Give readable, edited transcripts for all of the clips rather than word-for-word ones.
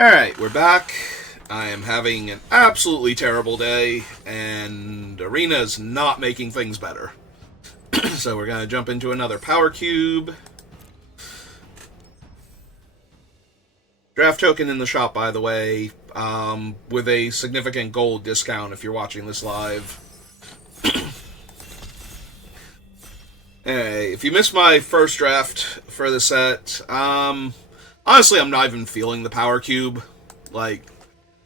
Alright, we're back. I am having an absolutely terrible day, and Arena is not making things better. So we're going to jump into another Power Cube. Draft token in the shop, by the way, with a significant gold discount if you're watching this live. Hey, if you missed my first draft for the set, honestly, I'm not even feeling the Power Cube. Like,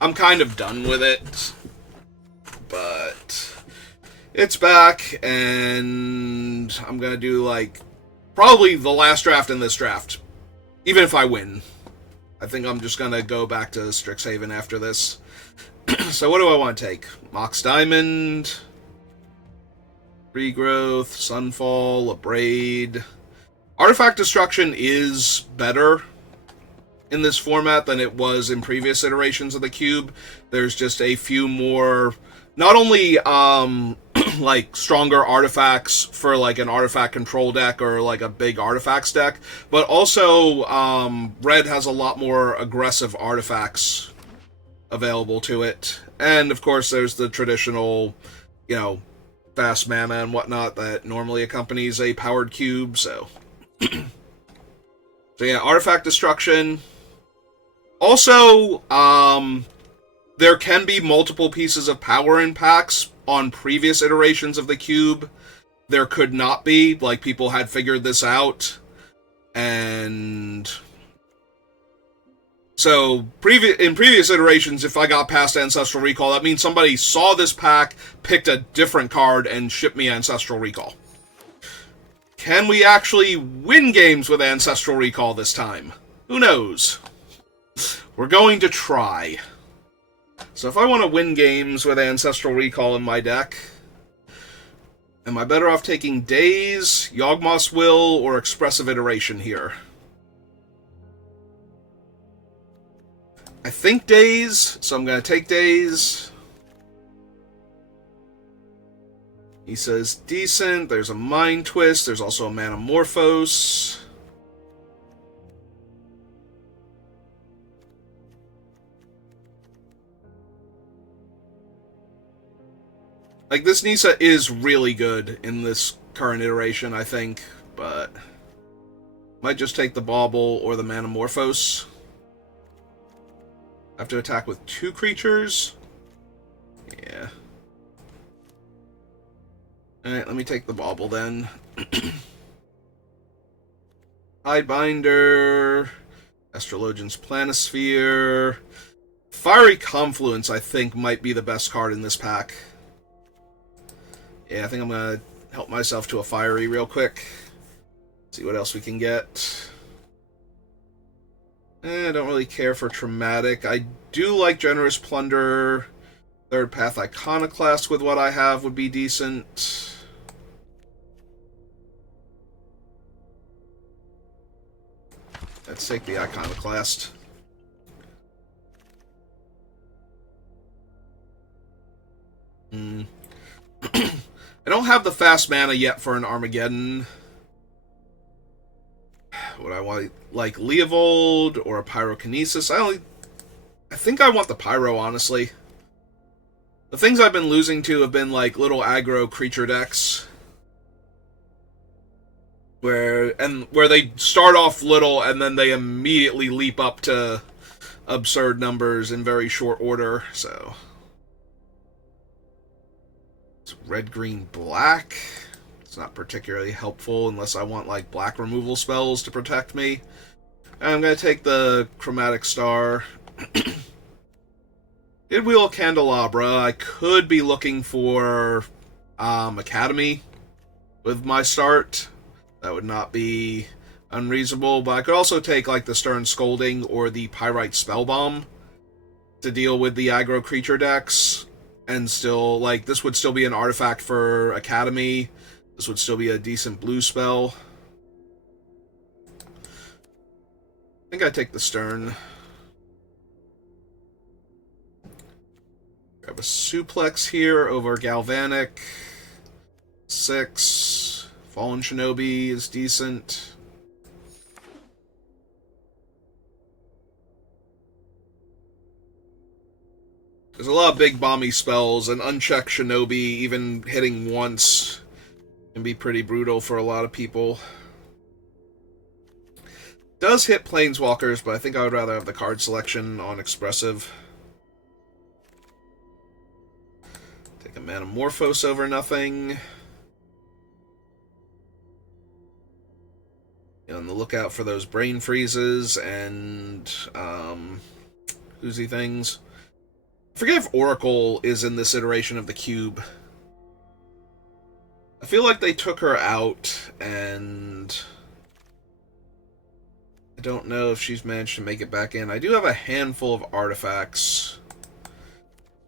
I'm kind of done with it. But it's back, and I'm gonna do, like, probably the last draft in this draft. Even if I win. I think I'm just gonna go back to Strixhaven after this. So what do I want to take? Mox Diamond, Regrowth, Sunfall, Abrade. Artifact Destruction is better in this format than it was in previous iterations of the cube. There's just a few more, not only like stronger artifacts for like an artifact control deck or like a big artifacts deck, but also red has a lot more aggressive artifacts available to it. And of course there's the traditional, fast mana and whatnot that normally accompanies a powered cube. So yeah, artifact destruction. Also, there can be multiple pieces of power in packs. On previous iterations of the cube, there could not be. Like, people had figured this out. And so, in previous iterations, if I got past Ancestral Recall, that means somebody saw this pack, picked a different card, and shipped me Ancestral Recall. Can we actually win games with Ancestral Recall this time? Who knows? We're going to try. So if I want to win games with Ancestral Recall in my deck, am I better off taking Daze, Yawgmoth's Will, or Expressive Iteration here? I think Daze, so I'm going to take Daze. He says decent, there's a Mind Twist, there's also a Manamorphose. Like, this Nisa is really good in this current iteration, I think, but might just take the Bauble or the Manamorphose. I have to attack with 2 creatures. Yeah. Alright, let me take the Bauble then. Hidebinder, Astrologian's Planisphere. Fiery Confluence, I think, might be the best card in this pack. Yeah, I think I'm going to help myself to a Fiery real quick. See what else we can get. I don't really care for Traumatic. I do like Generous Plunder. Third Path Iconoclast with what I have would be decent. Let's take the Iconoclast. I don't have the fast mana yet for an Armageddon. Would I want, like, Leovold or a Pyrokinesis? I think I want the Pyro, honestly. The things I've been losing to have been, like, little aggro creature decks. Where they start off little and then they immediately leap up to absurd numbers in very short order, so. It's red, green, black. It's not particularly helpful unless I want, like, black removal spells to protect me. I'm going to take the Chromatic Star. Did Wheel of Candelabra. I could be looking for Academy with my start. That would not be unreasonable, but I could also take, like, the Stern Scolding or the Pyrite Spellbomb to deal with the aggro creature decks. And still, like, this would still be an artifact for Academy. This would still be a decent blue spell. I think I'd take the Stern. Grab a Suplex here over Galvanic. 6. Fallen Shinobi is decent. There's a lot of big bomby spells, and unchecked Shinobi, even hitting once, can be pretty brutal for a lot of people. Does hit Planeswalkers, but I think I would rather have the card selection on Expressive. Take a Manamorphose over nothing. On the lookout for those brain freezes and oozy things. I forget if Oracle is in this iteration of the cube. I feel like they took her out, and I don't know if she's managed to make it back in. I do have a handful of artifacts.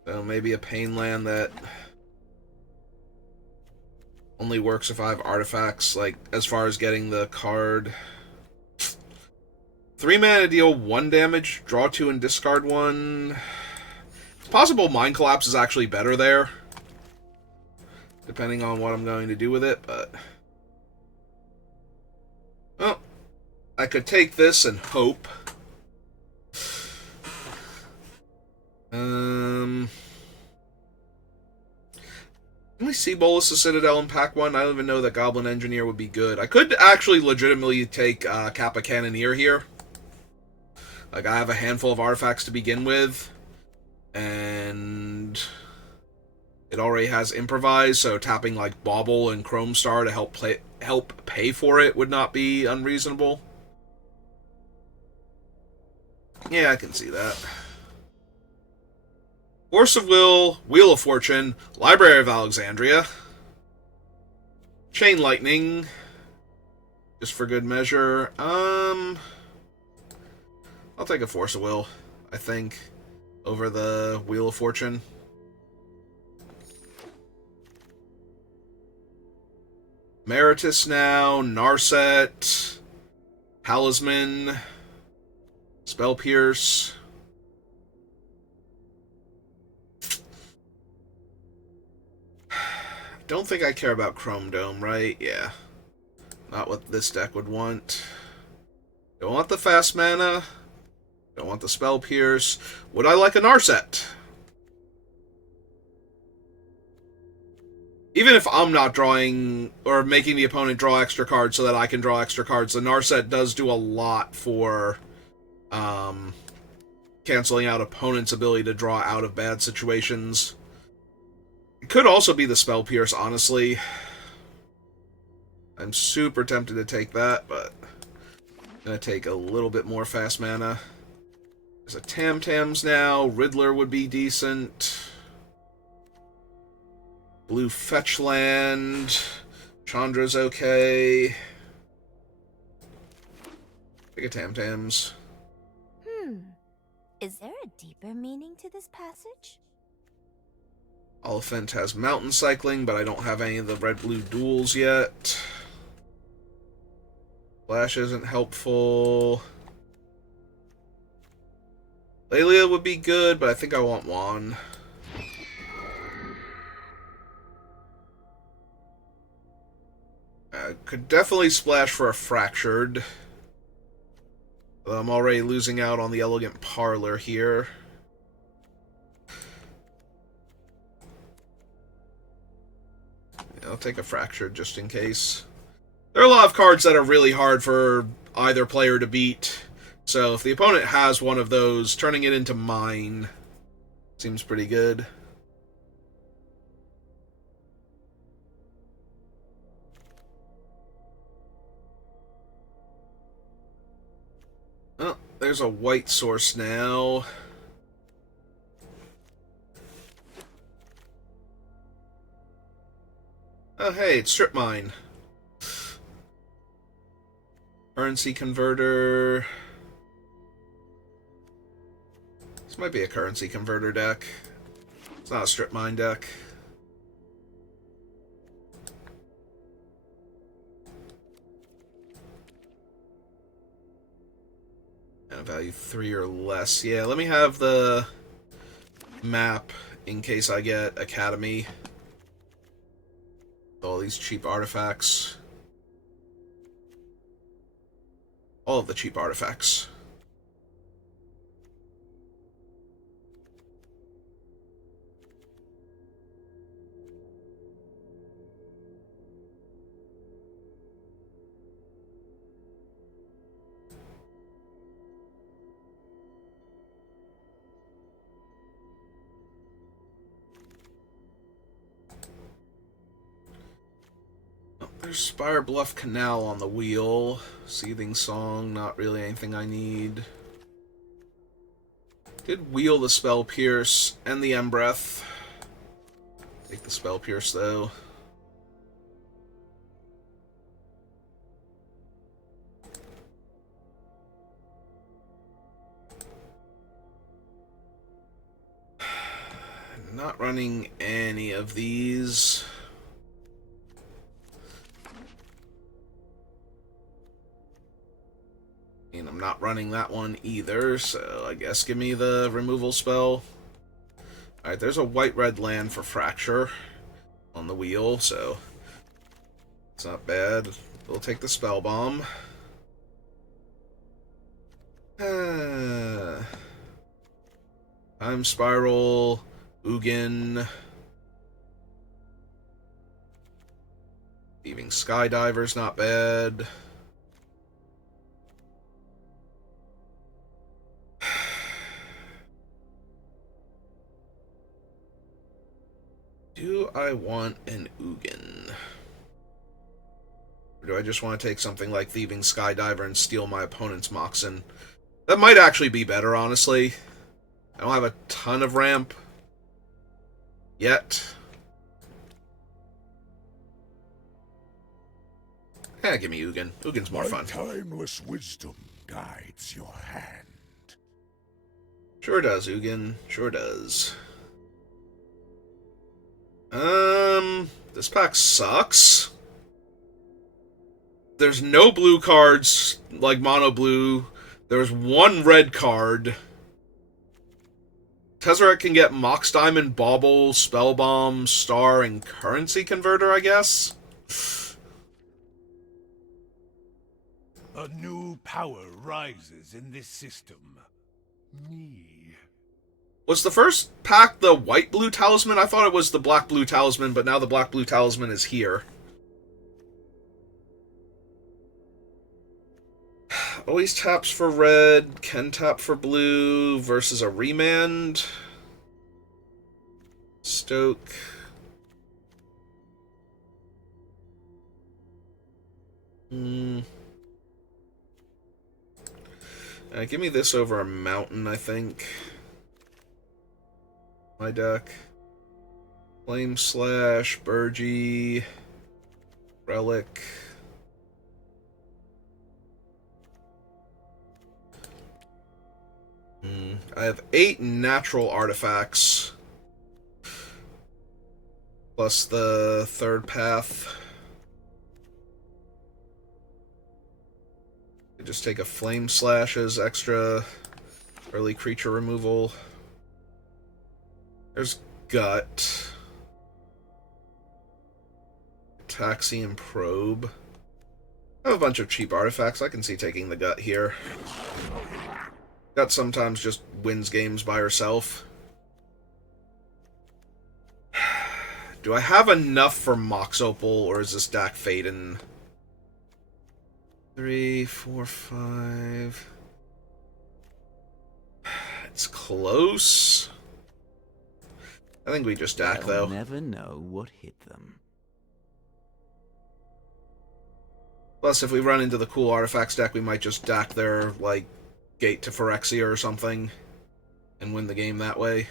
So maybe a Pain Land that only works if I have artifacts, like, as far as getting the card. 3 mana, deal 1 damage, draw 2 and discard 1. It's possible Mind Collapse is actually better there, depending on what I'm going to do with it, but... Well, I could take this and hope. Can we see Bolus the Citadel in pack 1? I don't even know that Goblin Engineer would be good. I could actually legitimately take Kappa Cannoneer here. Like, I have a handful of artifacts to begin with, and it already has Improvise, so tapping like Bauble and Chrome Star to help pay for it would not be unreasonable. Yeah, I can see that. Force of Will, Wheel of Fortune, Library of Alexandria, Chain Lightning, just for good measure. I'll take a Force of Will, I think, over the Wheel of Fortune. Meritus now, Narset, Talisman, Spell Pierce. Don't think I care about Chrome Dome, right? Yeah. Not what this deck would want. Don't want the fast mana. Don't want the Spell Pierce. Would I like a Narset? Even if I'm not drawing, or making the opponent draw extra cards so that I can draw extra cards, the Narset does do a lot for canceling out opponents' ability to draw out of bad situations. It could also be the Spell Pierce, honestly. I'm super tempted to take that, but I'm going to take a little bit more fast mana. There's a Tam-Tams now. Riddler would be decent. Blue Fetch Land. Chandra's okay. Take a Tam-Tams. Is there a deeper meaning to this passage? Elephant has Mountain Cycling, but I don't have any of the red-blue duels yet. Flash isn't helpful. Lelia would be good, but I think I want Juan. I could definitely splash for a Fractured. I'm already losing out on the Elegant Parlor here. I'll take a Fractured just in case. There are a lot of cards that are really hard for either player to beat, so if the opponent has one of those, turning it into mine seems pretty good. Oh, there's a white source now. Oh, hey, it's Strip Mine. Currency Converter. This might be a Currency Converter deck. It's not a Strip Mine deck. And value 3 or less. Yeah, let me have the map in case I get Academy. All these cheap artifacts. All of the cheap artifacts. There's Spire Bluff Canal on the wheel. Seething Song, not really anything I need. Did wheel the Spell Pierce and the Embreath. Take the Spell Pierce, though. Not running any of these. And I'm not running that one either, so I guess give me the removal spell. Alright, there's a white-red land for Fracture on the wheel, so it's not bad. We'll take the Spell Bomb. Time Spiral, Ugin. Thieving Skydiver's not bad. Do I want an Ugin? Or do I just want to take something like Thieving Skydiver and steal my opponent's Moxen? That might actually be better, honestly. I don't have a ton of ramp yet. Yeah, give me Ugin. Ugin's more fun. Timeless wisdom guides your hand. Sure does, Ugin. Sure does. This pack sucks. There's no blue cards, like mono blue. There's one red card. Tezzeret can get Mox Diamond, Bauble, Spellbomb, Star, and Currency Converter, I guess? A new power rises in this system. Me. Was the first pack the white-blue talisman? I thought it was the black-blue talisman, but now the black-blue talisman is here. Always taps for red, can tap for blue, versus a Remand. Stoke. Give me this over a Mountain, I think. My deck. Flame Slash, Burgee, Relic. I have 8 natural artifacts. Plus the third path. I just take a Flame Slash as extra early creature removal. There's Gut. Taxian Probe. I have a bunch of cheap artifacts. I can see taking the Gut here. Gut sometimes just wins games by herself. Do I have enough for Mox Opal, or is this Dak Faden? 3, 4, 5... It's close. I think we just Dak, though. They'll never know what hit them. Plus, if we run into the cool artifacts deck, we might just Dak their, like, Gate to Phyrexia or something, and win the game that way.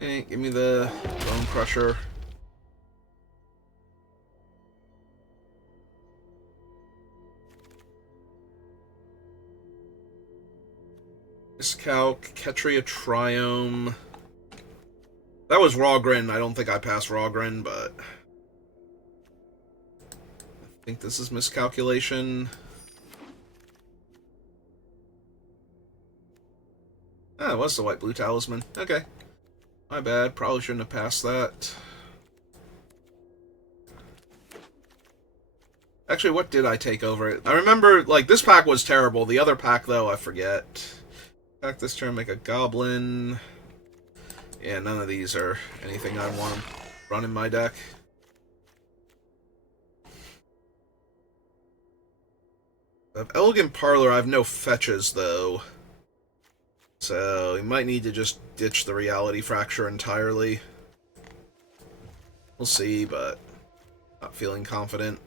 Okay, give me the Bone Crusher. Miscalc, Ketria Triome. That was Rawgrin. I don't think I passed Rawgrin, but I think this is Miscalculation. Ah, it was the white-blue talisman. Okay. My bad. Probably shouldn't have passed that. Actually, what did I take over it? I remember, like, this pack was terrible. The other pack, though, I forget. Pack this turn, make a Goblin. Yeah, none of these are anything I want to run in my deck. I have Elegant Parlor. I have no fetches, though. So, we might need to just ditch the Reality Fracture entirely. We'll see, but not feeling confident.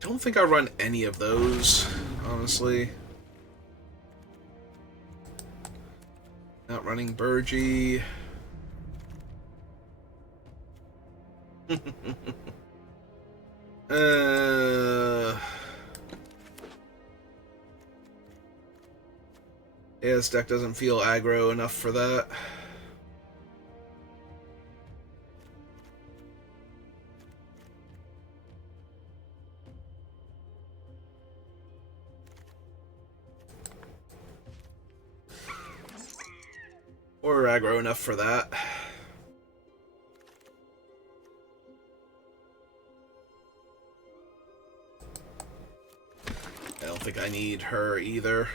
Don't think I run any of those, honestly. Not running Burgie. Yeah, this deck doesn't feel aggro enough for that. Or aggro enough for that. I don't think I need her either.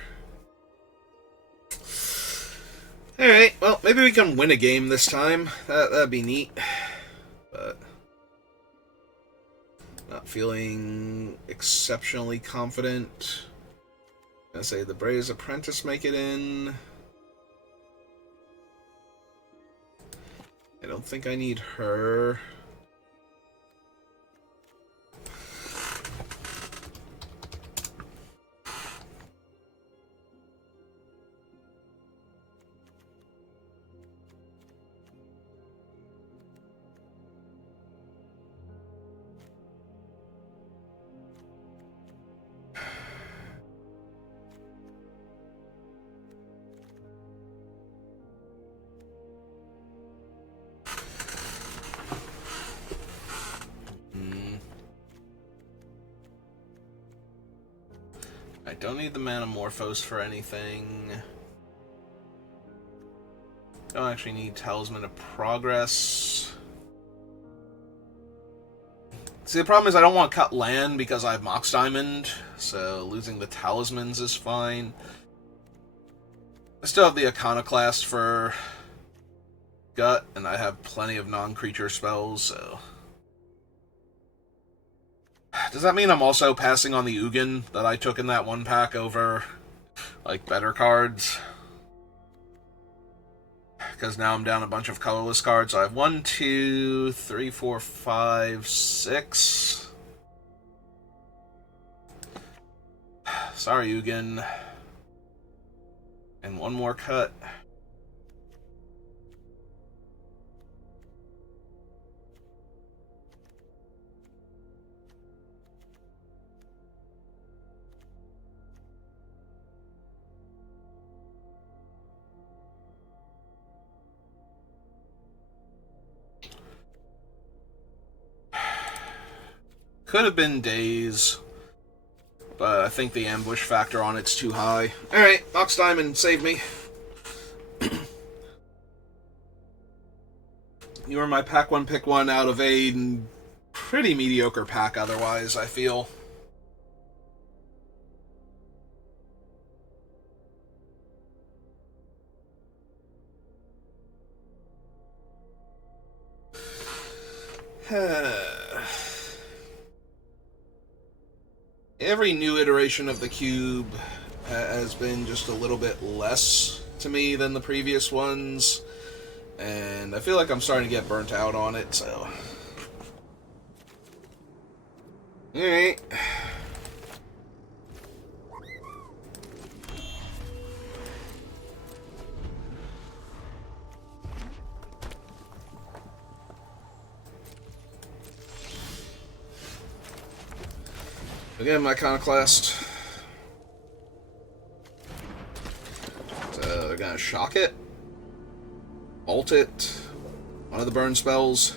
Alright, well, maybe we can win a game this time. That'd be neat. But not feeling exceptionally confident. I'm gonna say the Bray's Apprentice make it in. I don't think I need her. I don't need the Manamorphose for anything. Don't actually need Talisman of Progress. See, the problem is I don't want to cut land because I have Mox Diamond, so losing the Talismans is fine. I still have the Iconoclast for Gut, and I have plenty of non-creature spells, so... Does that mean I'm also passing on the Ugin that I took in that one pack over, like, better cards? Because now I'm down a bunch of colorless cards. So I have 1, 2, 3, 4, 5, 6. Sorry, Ugin. And one more cut. Could have been Days, but I think the ambush factor on it's too high. Alright, Mox Diamond, save me. You were my pack one, pick one out of a pretty mediocre pack otherwise, I feel. Every new iteration of the cube has been just a little bit less to me than the previous ones, and I feel like I'm starting to get burnt out on it, so... Alright. Again, my Iconoclast. So they're gonna shock it, ult it, one of the burn spells.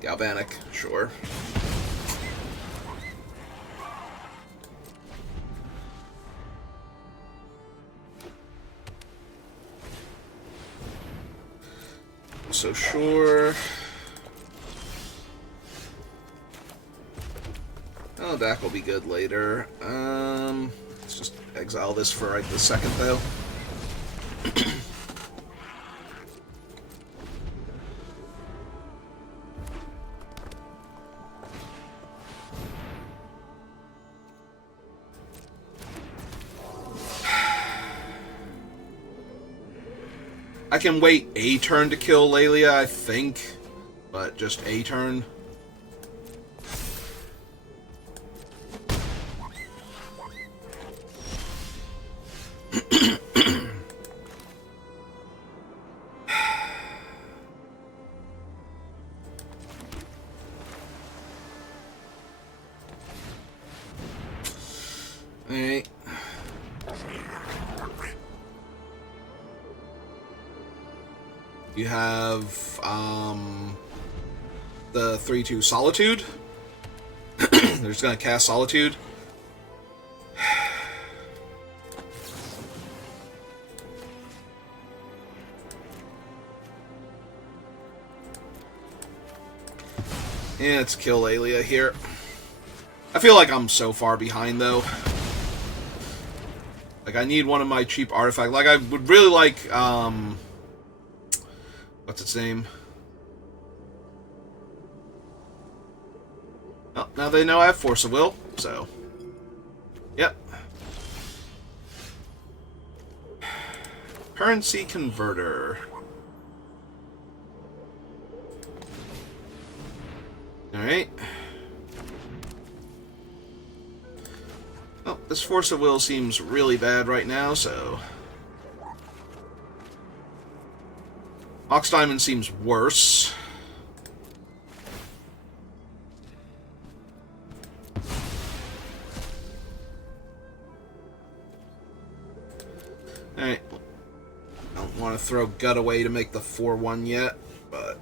Galvanic, sure. So sure. Oh, Dak will be good later. Let's just exile this for like the second though. I can wait a turn to kill Lelia, I think. But just a turn. Alright. You have the 3/2 Solitude. They're just gonna cast Solitude. Yeah, let's kill Aelia here. I feel like I'm so far behind, though. Like, I need one of my cheap artifacts. Like, I would really like, what's its name? Oh, now they know I have Force of Will, so... Yep. Currency Converter. Alright. Oh, this Force of Will seems really bad right now, so... Ox Diamond seems worse. Alright. I don't want to throw Gut away to make the 4/1 yet, but...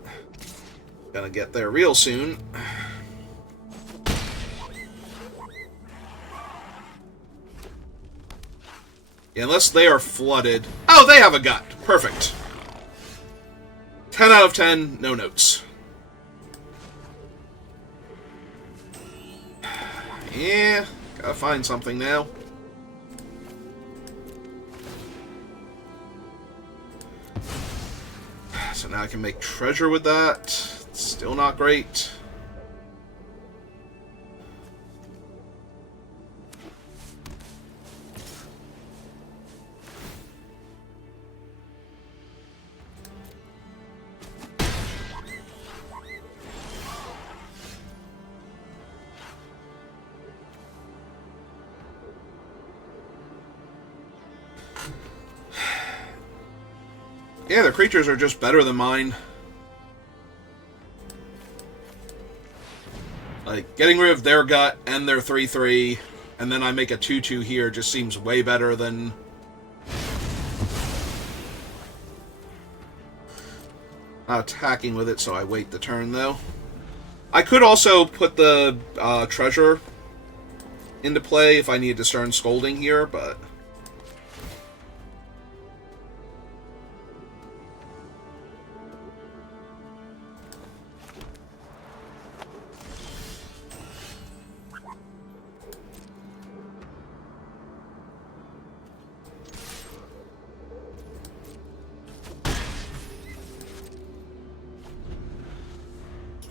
Gonna get there real soon. Yeah, unless they are flooded. Oh, they have a Gut. Perfect. 10 out of 10, no notes. Yeah, gotta find something now. So now I can make treasure with that. Still not great. Yeah, the creatures are just better than mine. Like, getting rid of their Gut and their 3/3, and then I make a 2/2 here just seems way better than... Not attacking with it, so I wait the turn, though. I could also put the treasure into play if I need to start scolding here, but...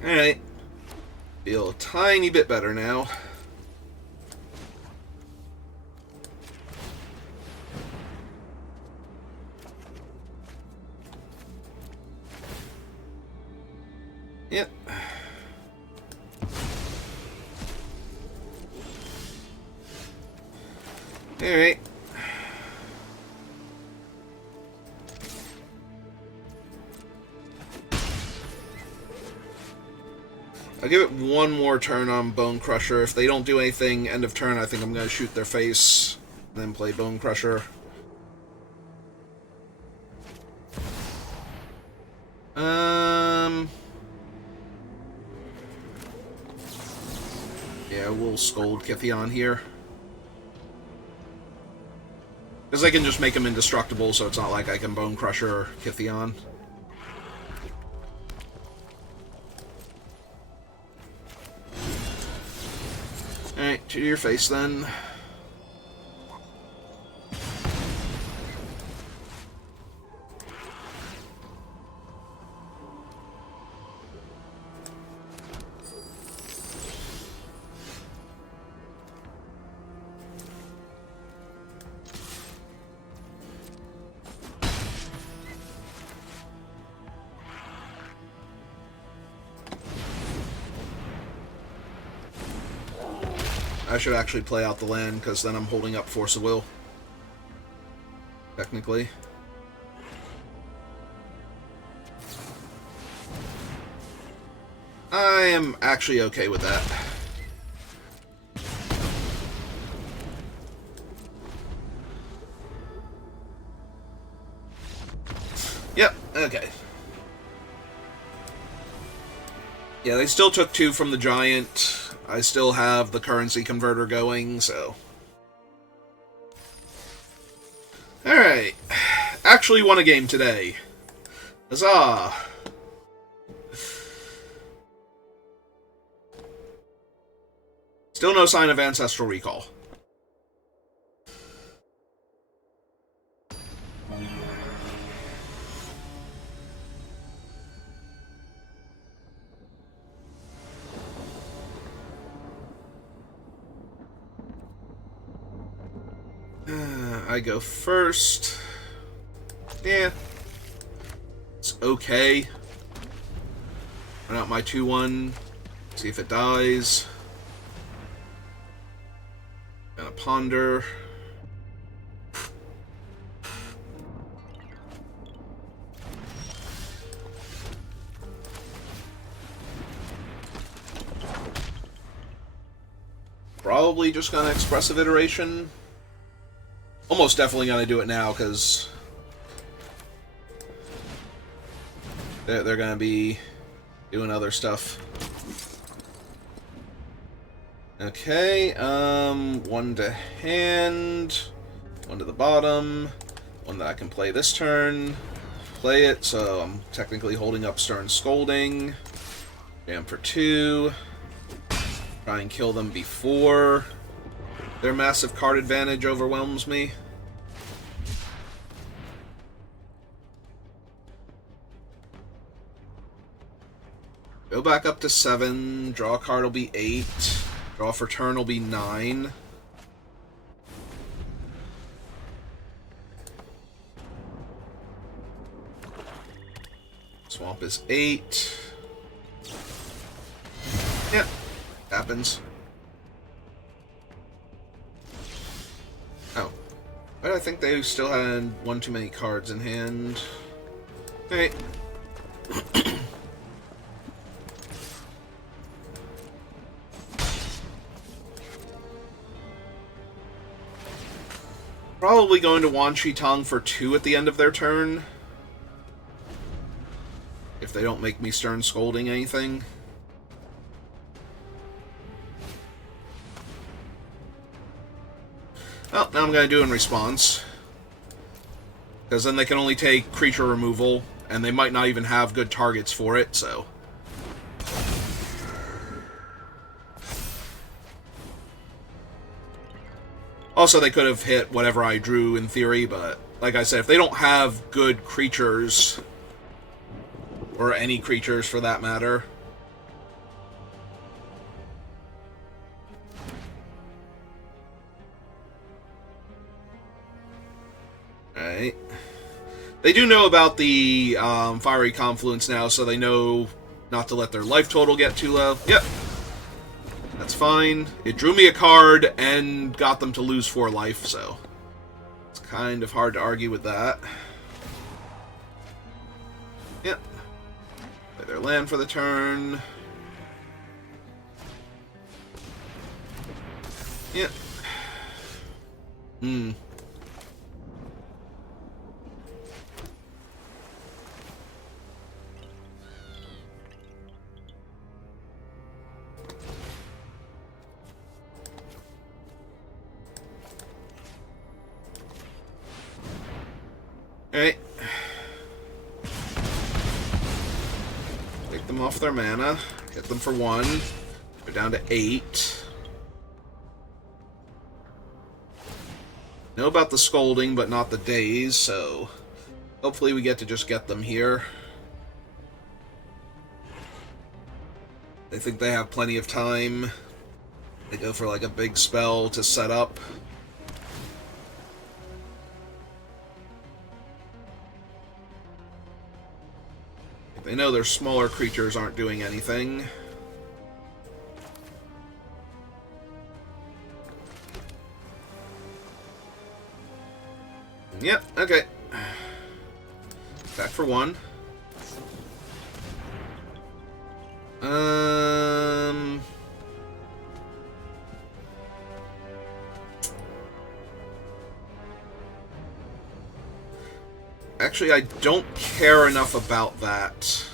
Alright. Feel a tiny bit better now. Yep. Alright. I'll give it one more turn on Bone Crusher. If they don't do anything, end of turn, I think I'm going to shoot their face, then play Bone Crusher. Yeah, we'll Scold Kithion here. Because I can just make him indestructible, so it's not like I can Bone Crusher Kithion. Alright, to your face then. I should actually play out the land, because then I'm holding up Force of Will. Technically. I am actually okay with that. Yep, okay. Yeah, they still took 2 from the Giant. I still have the currency converter going, so... Alright. Actually won a game today. Huzzah! Still no sign of Ancestral Recall. I go first. Yeah. It's okay. Run out my 2-1. See if it dies. Gonna ponder. Probably just gonna Expressive Iteration. Almost definitely gonna do it now, because they're gonna be doing other stuff. Okay, 1 to hand, 1 to the bottom, 1 that I can play this turn. Play it, so I'm technically holding up Stern Scolding. Jam for 2. Try and kill them before their massive card advantage overwhelms me. Go back up to 7. Draw a card will be 8. Draw for turn will be 9. Swamp is 8. Yep. Happens. Oh. But I think they still had 1 too many cards in hand. Alright. Probably going to Wan Shi Tong for 2 at the end of their turn. If they don't make me Stern Scolding anything. Well, now I'm going to do in response. Because then they can only take creature removal, and they might not even have good targets for it, so... Also, they could have hit whatever I drew in theory, but like I said, if they don't have good creatures, or any creatures for that matter... Alright. They do know about the Fiery Confluence now, so they know not to let their life total get too low. Yep. That's fine. It drew me a card and got them to lose 4 life, so it's kind of hard to argue with that. Yep. Play their land for the turn. Yep. Alright. Take them off their mana. Hit them for 1. They're down to 8. Know about the Scolding, but not the Daze, so... hopefully we get to just get them here. They think they have plenty of time. They go for like a big spell to set up. They know their smaller creatures aren't doing anything. Yep, okay. Back for one. Actually, I don't care enough about that.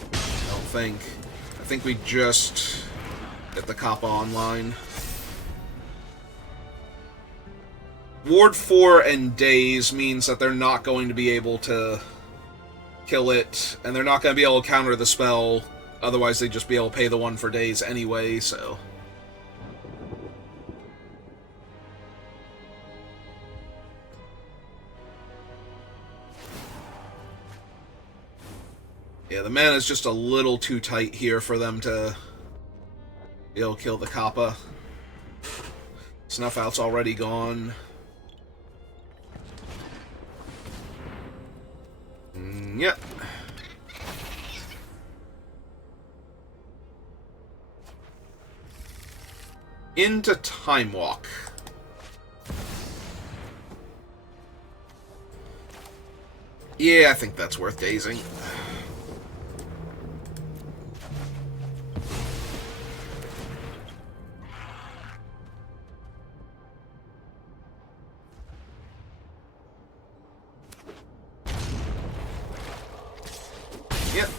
I don't think. I think we just get the Kappa online. Ward 4 and Daze means that they're not going to be able to kill it, and they're not going to be able to counter the spell. Otherwise, they'd just be able to pay the one for Daze anyway, so... Yeah, the mana is just a little too tight here for them to be able to kill the Kappa. Snuff Out's already gone. Yep. Into Time Walk. Yeah, I think that's worth dazing. Yep.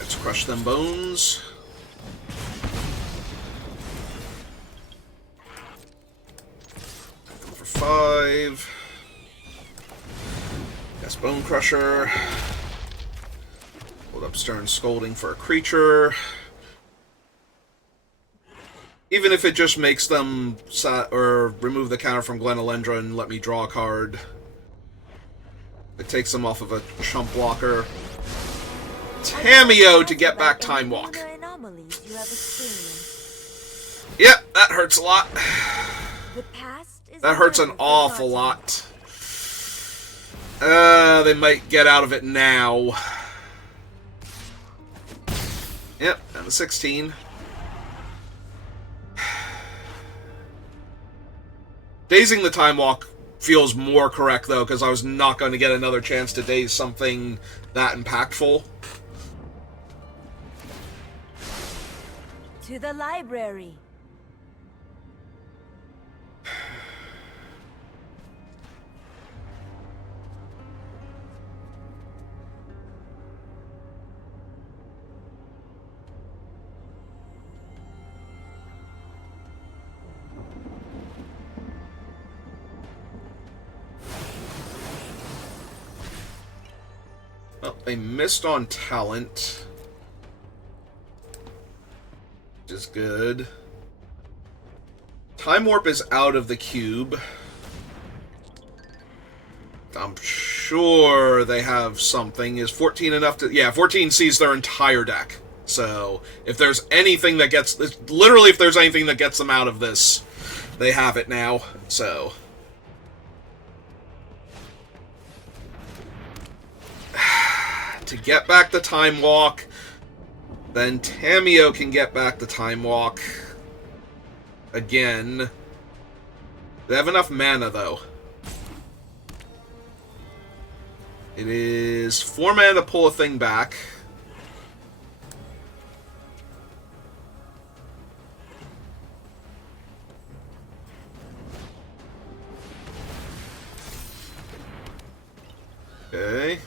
Let's crush them bones. Go for 5. Yes, Bone Crusher. Hold up Stern Scolding for a creature. Even if it just makes them or remove the counter from Glenalendra and let me draw a card. It takes them off of a chump blocker. Tameo to get back Time Walk. Yep, that hurts a lot. That hurts an awful lot. They might get out of it now. Yep, and a 16. Dazing the Time Walk feels more correct, though, because I was not going to get another chance to daze something that impactful. To the library. Well, they missed on talent, which is good. Time Warp is out of the cube. I'm sure they have something. Is 14 enough to... Yeah, 14 sees their entire deck. So, if there's anything that gets... Literally, if there's anything that gets them out of this, they have it now. So... to get back the Time Walk, then Tameo can get back the Time Walk again. They have enough mana, though. It is 4 mana to pull a thing back. Okay.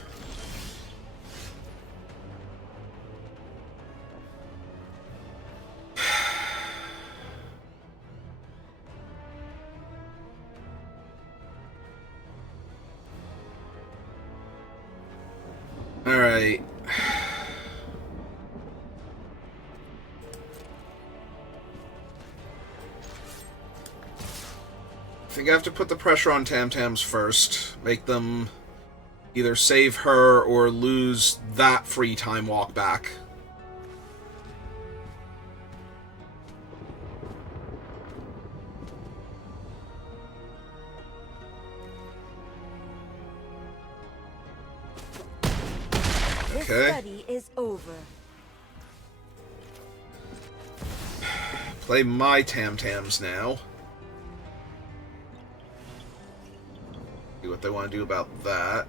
Alright. I think I have to put the pressure on Tam Tams first. Make them either save her or lose that free Time Walk back. Okay. Study is over. Play my Tam Tams now. what they want to do about that.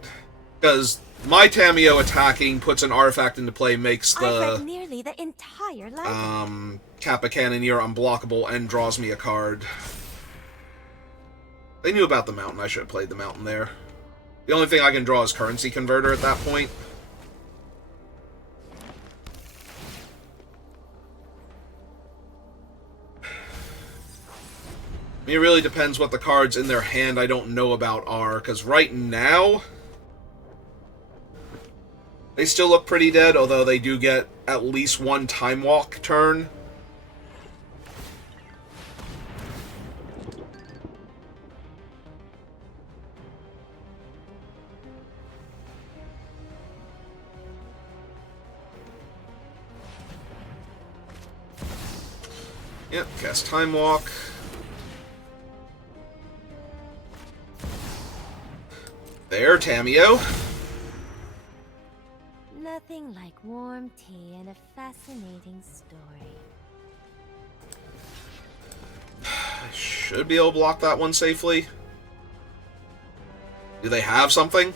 Because my Tamio attacking puts an artifact into play, makes I read the nearly the entire library. Kappa Cannoneer unblockable, and draws me a card. They knew about the mountain. I should have played the mountain there. The only thing I can draw is Currency Converter at that point. It really depends what the cards in their hand I don't know about are, because right now they still look pretty dead, although they do get at least one Time Walk turn. Yep, cast Time Walk. There, Tamio. Nothing like warm tea and a fascinating story. I should be able to block that one safely. Do they have something?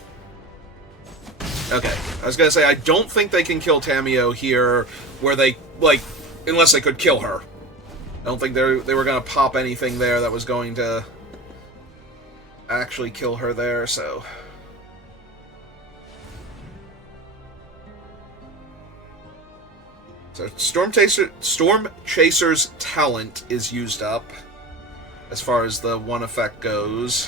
Okay, I was gonna say, I don't think they can kill Tamio here, where they, like, unless they could kill her. I don't think they were gonna pop anything there that was going to actually kill her there, so... So Storm Chaser's talent is used up, as far as the one effect goes.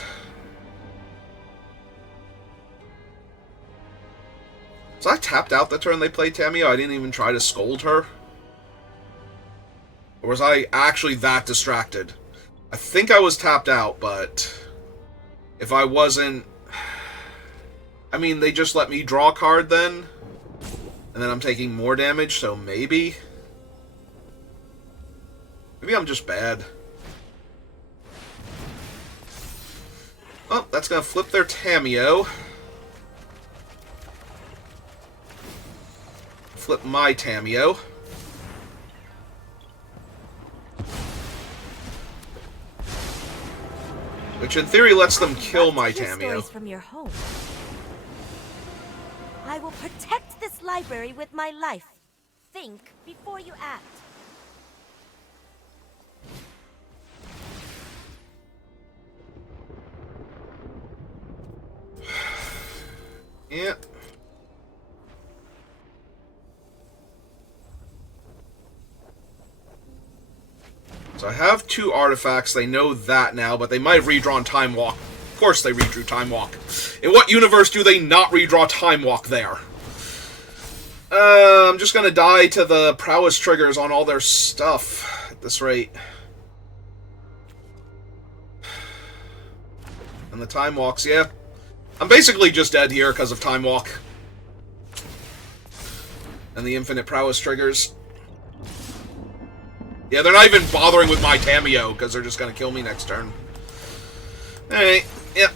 So I tapped out the turn they played Tamio. I didn't even try to scold her. Or was I actually that distracted? I think I was tapped out, but if I wasn't... I mean, they just let me draw a card then. And then I'm taking more damage, so maybe... Maybe I'm just bad. Oh, that's gonna flip their Tamio. Flip my Tamio. Which in theory lets them kill my Hear Tamio. stories from your home. I will protect this library with my life. Think before you act. Yeah. So I have 2 artifacts. They know that now, but they might have redrawn Time Walk. Of course they redrew Time Walk. In what universe do they not redraw Time Walk there? I'm just gonna die to the prowess triggers on all their stuff at this rate. And the Time Walks, yeah. I'm basically just dead here because of Time Walk. And the infinite prowess triggers. Yeah, they're not even bothering with my Tamio, because they're just gonna kill me next turn. Alright, yep.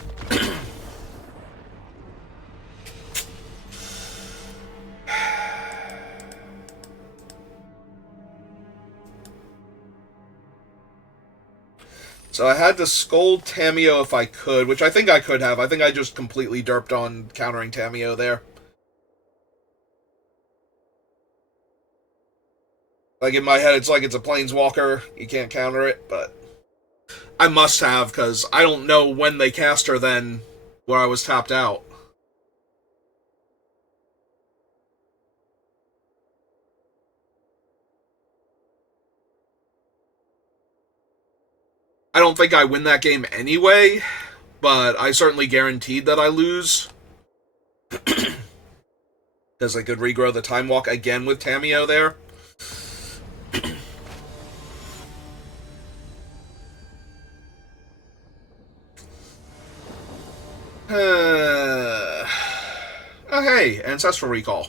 So I had to scold Tamio if I could, which I think I could have. I think I just completely derped on countering Tamio there. Like, in my head, it's like it's a Planeswalker. You can't counter it, but... I must have, because I don't know when they cast her then, where I was tapped out. I don't think I win that game anyway, but I certainly guaranteed that I lose. Because I could regrow the Time Walk again with Tamio there. Oh, hey, Ancestral Recall.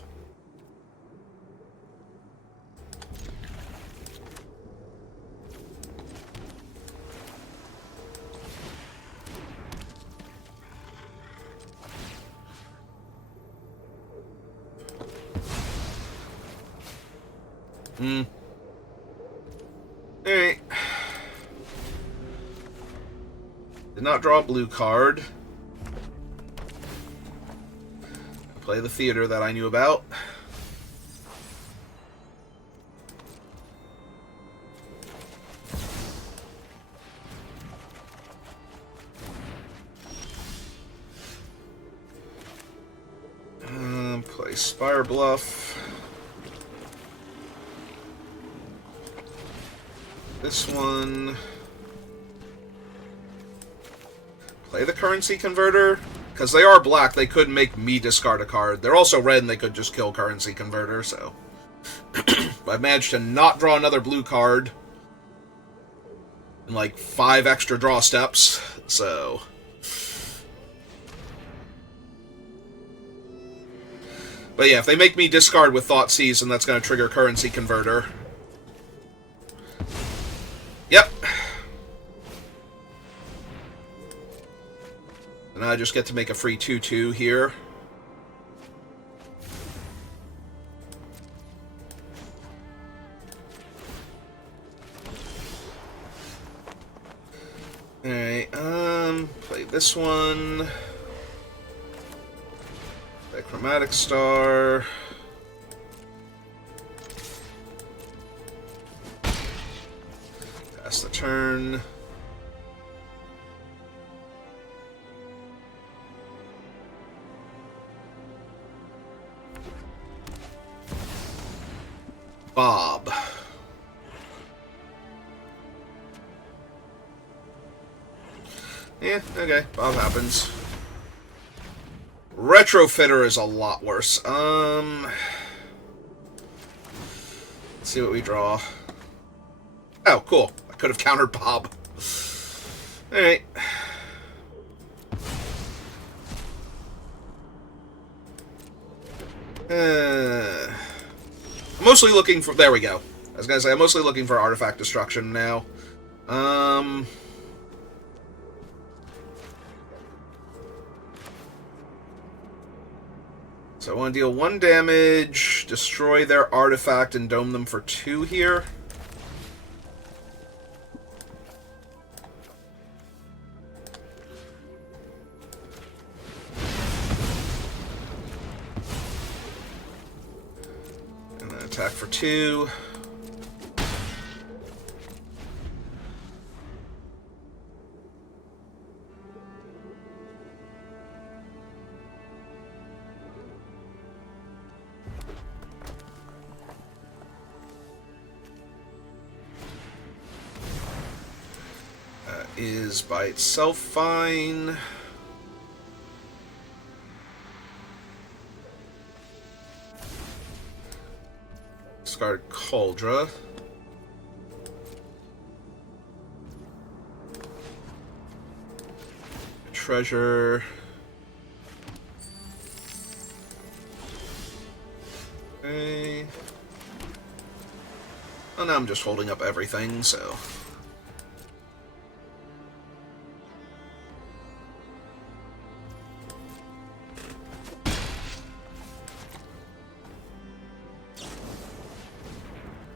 Alright. Did not draw a blue card. Play the theater that I knew about. Play Spire Bluff. This one. Play the currency converter. Because they are black, they could make me discard a card. They're also red and they could just kill currency converter, so. I managed to not draw another blue card. And like 5 extra draw steps, so. But yeah, if they make me discard with Thoughtseize, then that's going to trigger currency converter. Yep. And I just get to make a free 2/2 here. Alright, play this one. Play Chromatic Star. Pass the turn. Bob. Yeah, okay. Bob happens. Retrofitter is a lot worse. Let's see what we draw. Oh, cool. I could have countered Bob. Alright. I'm mostly looking for... There we go. I was gonna say, I'm mostly looking for artifact destruction now. So I want to deal 1 damage, destroy their artifact, and dome them for 2 here. And then attack for 2. Is by itself fine. Discard Cauldra. Treasure. Okay. Oh, now I'm just holding up everything, so...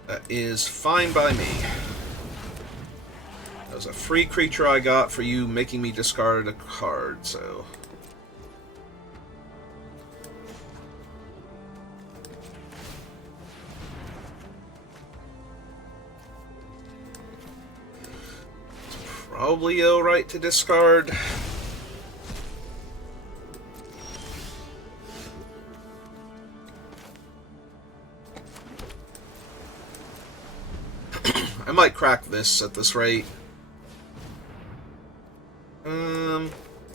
That is fine by me. That was a free creature I got for you making me discard a card, so... It's probably alright to discard. I might crack this at this rate. Yeah,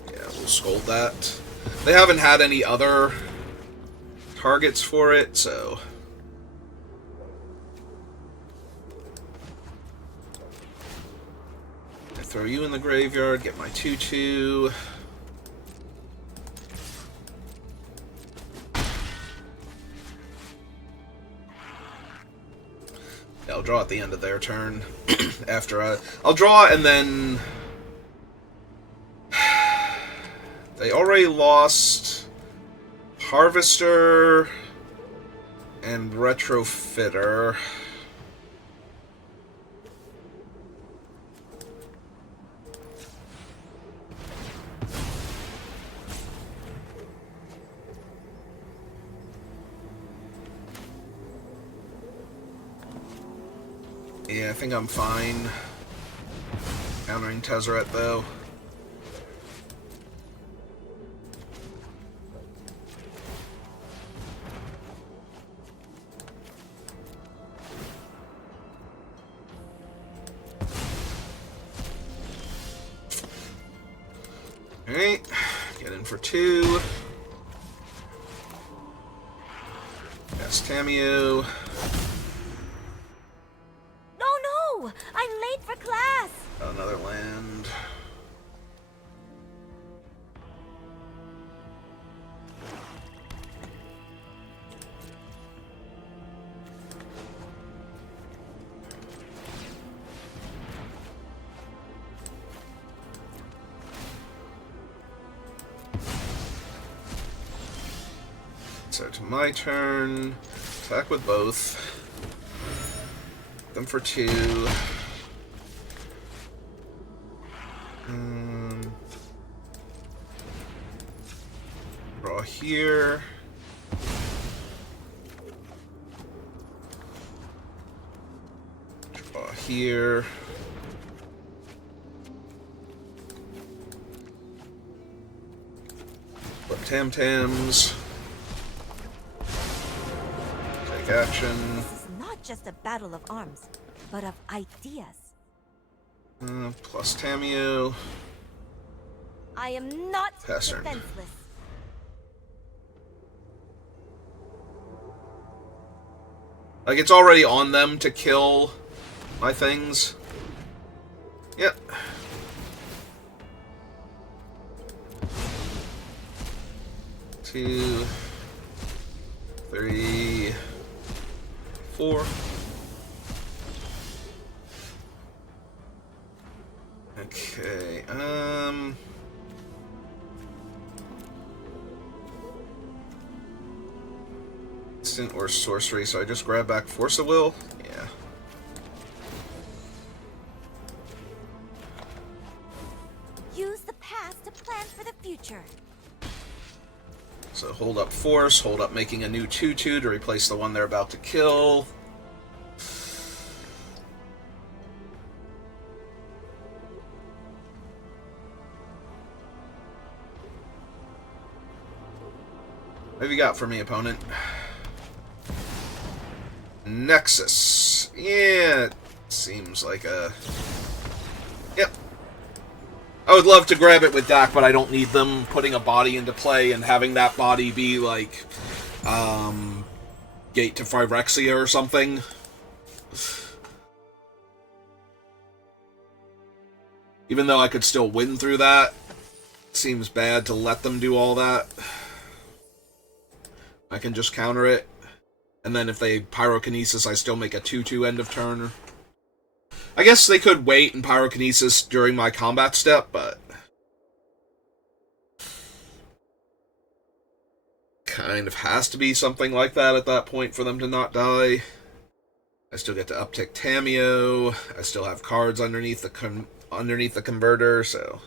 we'll scold that. They haven't had any other targets for it, so... I throw you in the graveyard, get my 2/2. Yeah, I'll draw at the end of their turn. After I'll draw and then... They already lost Harvester and Retrofitter. I think I'm fine countering Tezzeret, though. Alright, get in for 2. Yes, Tamiyo. No! I'm late for class! Another land. So to my turn, attack with both. Them for 2. Draw here. Draw here. Flip Tam-Tams. Take action. This is not just a battle of arms, but of ideas. Plus Tamiyo. I am not Pass turn. defenseless. Like, it's already on them to kill my things. Yep. Two, 3, 4. Okay, instant or sorcery, so I just grab back Force of Will? Yeah. Use the past to plan for the future. So hold up Force, hold up making a new 2/2 to replace the one they're about to kill. What have you got for me, opponent? Nexus. Yeah, it seems like a... Yep. I would love to grab it with Dak, but I don't need them putting a body into play and having that body be like Gate to Phyrexia or something. Even though I could still win through that, it seems bad to let them do all that. I can just counter it, and then if they Pyrokinesis, I still make a 2/2 end of turn. I guess they could wait and Pyrokinesis during my combat step, but... kind of has to be something like that at that point for them to not die. I still get to uptick Tamiyo. I still have cards underneath the converter, so...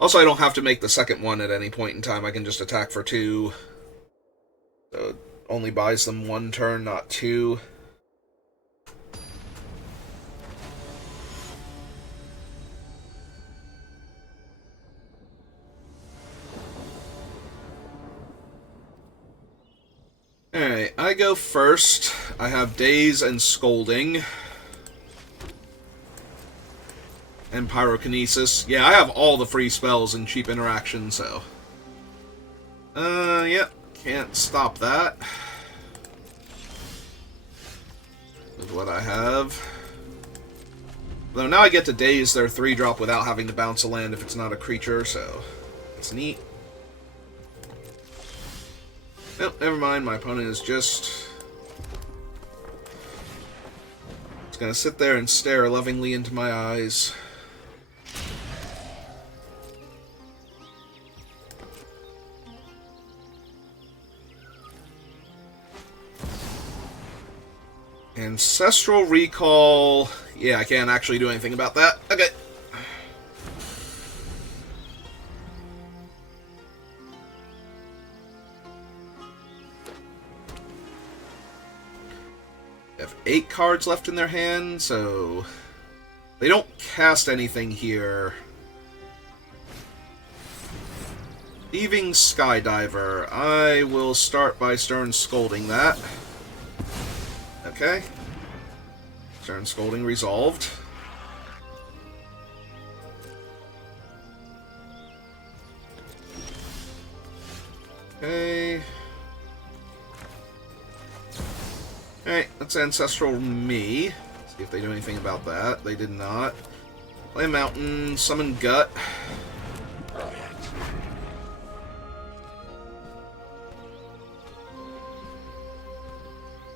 Also, I don't have to make the second one at any point in time. I can just attack for 2. So it only buys them 1 turn, not 2. Alright, I go first. I have Daze and Scolding. And Pyrokinesis. Yeah, I have all the free spells and cheap interaction, so... yep. Can't stop that. With what I have. Though now I get to Daze their 3-drop without having to bounce a land if it's not a creature, so... it's neat. Nope, never mind. My opponent is just... It's gonna sit there and stare lovingly into my eyes. Ancestral Recall... Yeah, I can't actually do anything about that. Okay. If 8 cards left in their hand, so they don't cast anything here. Thieving Skydiver. I will start by Stern Scolding that. Okay. Stern Scolding resolved. Okay. Alright, that's Ancestral Me. See if they do anything about that. They did not. Play a Mountain, summon Gut.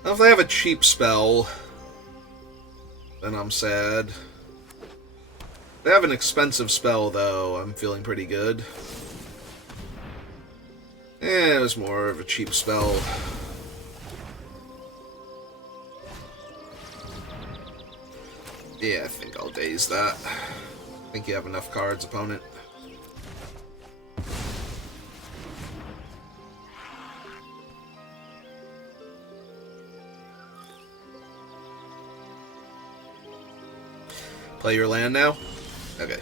Now, if they have a cheap spell, then I'm sad. If they have an expensive spell, though, I'm feeling pretty good. It was more of a cheap spell. Yeah, I think I'll daze that. I think you have enough cards, opponent. Play your land now? Okay.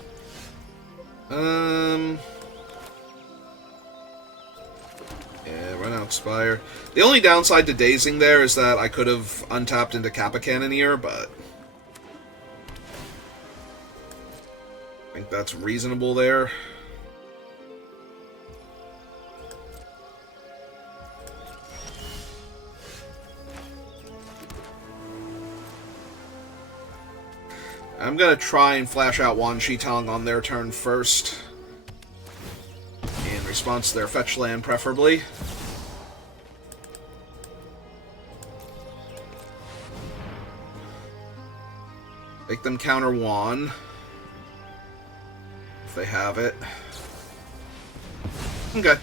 Yeah, run out expire. The only downside to dazing there is that I could have untapped into Kappa Cannoneer, but I think that's reasonable there. I'm gonna try and flash out Wan Shi Tong on their turn first. In response to their fetch land, preferably. Make them counter Wan. If they have it. Okay.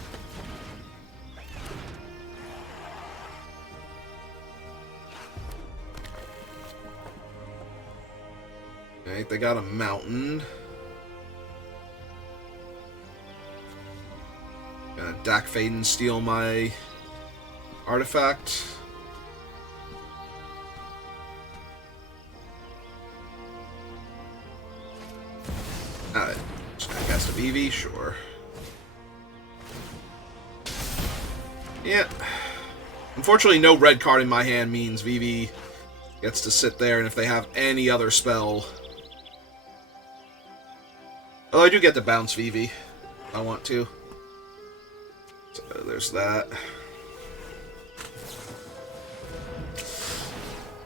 Alright, they got a mountain. Gonna Dak Fade and steal my artifact. Alright, just gonna cast a VV, sure. Yeah. Unfortunately, no red card in my hand means VV gets to sit there, and if they have any other spell... Oh, I do get to bounce VV if I want to. So there's that.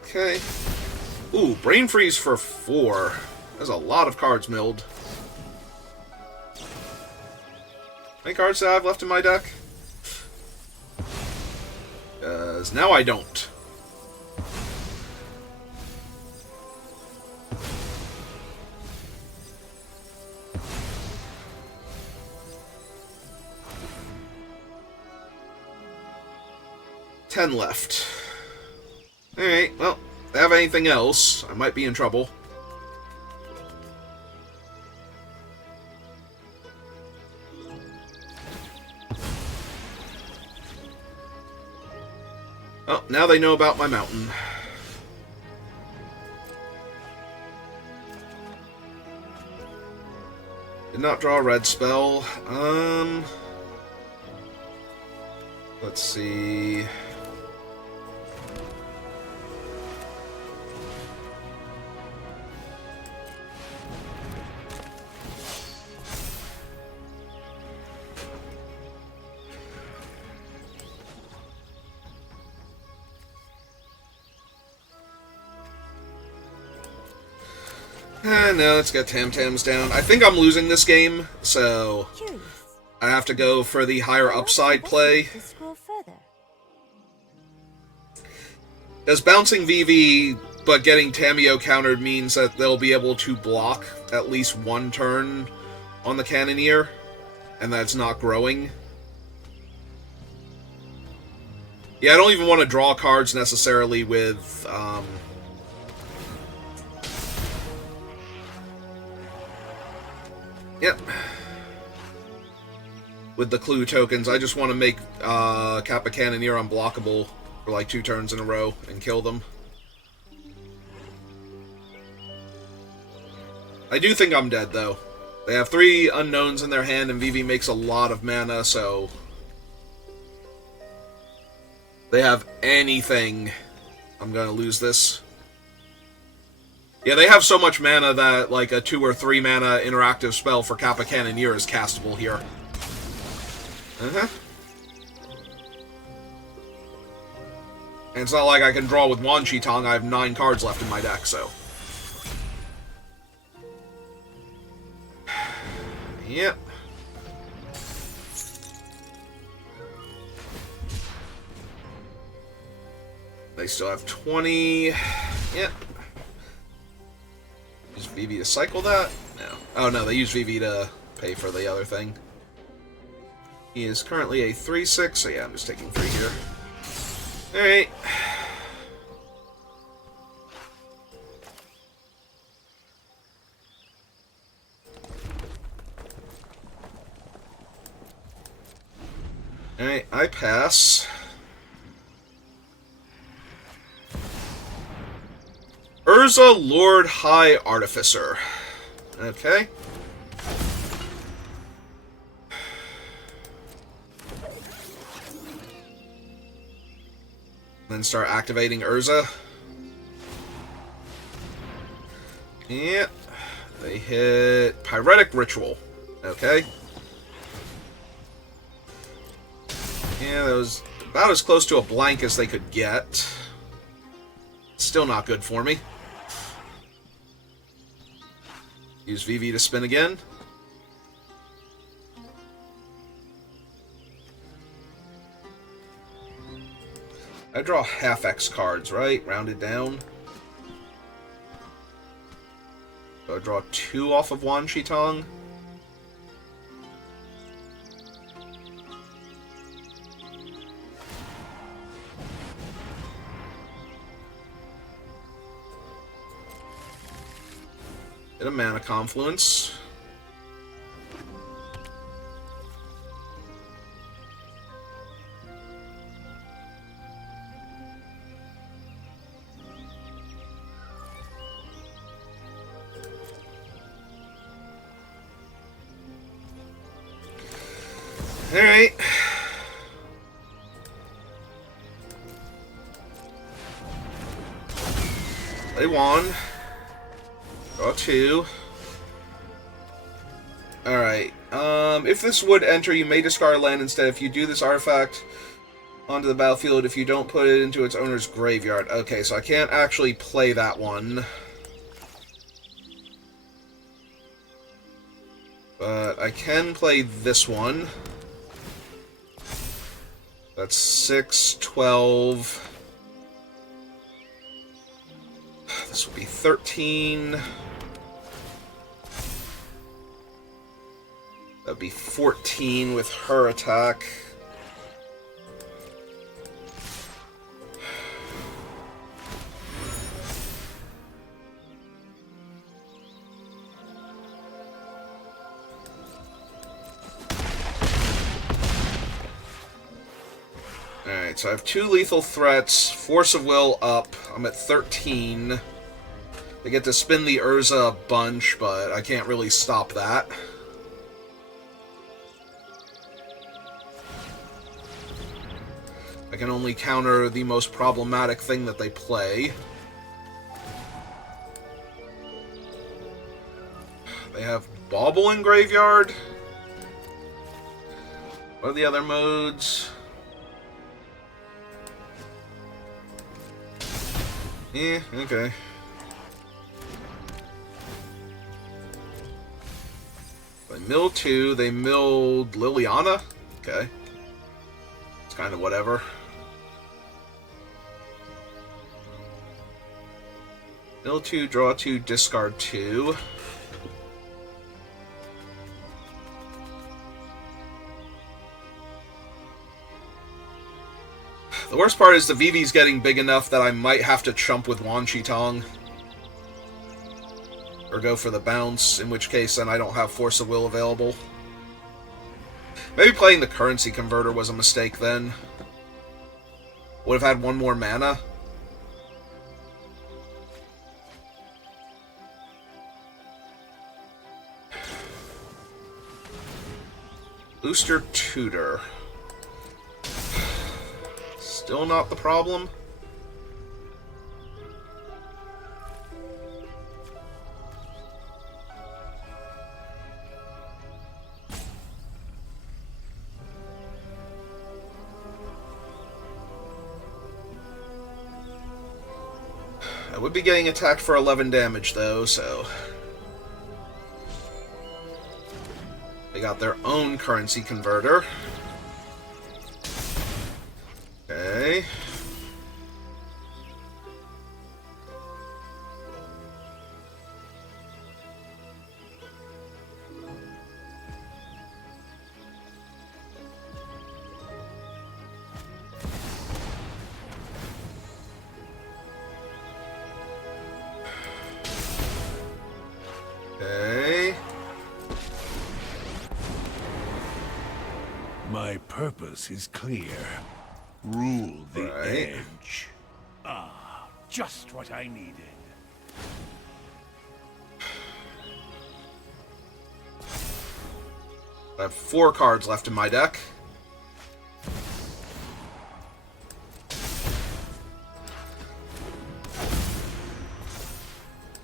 Okay. Ooh, Brain Freeze for 4. There's a lot of cards milled. How many cards do I have left in my deck? Because now I don't. $10 left. Alright, well, if they have anything else, I might be in trouble. Oh, now they know about my mountain. Did not draw a red spell. Let's see. No, let's get Tam Tams down. I think I'm losing this game, so Curious. I have to go for the higher upside play. To scroll further. As bouncing VV but getting Tamio countered means that they'll be able to block at least one turn on the Cannoneer, and that's not growing. Yeah, I don't even want to draw cards necessarily with, Yep. With the clue tokens, I just want to make Kappa Cannoneer unblockable for like 2 turns in a row and kill them. I do think I'm dead, though. They have 3 unknowns in their hand, and Vivi makes a lot of mana, so... they have anything, I'm gonna lose this. Yeah, they have so much mana that, like, a 2 or 3 mana interactive spell for Kappa Cannoneer is castable here. Uh-huh. And it's not like I can draw with Wan Shi Tong. I have 9 cards left in my deck, so... yep. They still have 20... yep. Use VV to cycle that? No. Oh, no, they use VV to pay for the other thing. He is currently a 3/6, so yeah, I'm just taking 3 here. Alright. Alright, I pass. Urza, Lord High Artificer. Okay. Then start activating Urza. Yep. They hit Pyretic Ritual. Okay. Yeah, that was about as close to a blank as they could get. Still not good for me. Use VV to spin again. I draw half X cards, right? Rounded down. So I draw 2 off of Wan Shi Tong. Get a mana confluence. Alright. Play 1. Draw 2. Alright. If this would enter, you may discard land instead. If you do this artifact onto the battlefield, if you don't put it into its owner's graveyard. Okay, so I can't actually play that one. But I can play this one. That's 6, 12... this would be 13. That'd be 14 with her attack. Alright, so I have 2 lethal threats, Force of Will up, I'm at 13. I get to spin the Urza a bunch, but I can't really stop that. I can only counter the most problematic thing that they play. They have Bauble in graveyard. What are the other modes? Yeah, okay. They milled 2, they milled Liliana? Okay. It's kind of whatever. Mill 2, draw 2, discard 2. The worst part is the VV's getting big enough that I might have to chump with Wan Shi Tong. Or go for the bounce, in which case then I don't have Force of Will available. Maybe playing the currency converter was a mistake then. Would have had 1 more mana. Booster Tutor. Still not the problem. I would be getting attacked for 11 damage, though, so... They got their own currency converter. Okay. Okay. My purpose is clear. Rule the Right. edge. Ah, just what I needed. I have 4 cards left in my deck.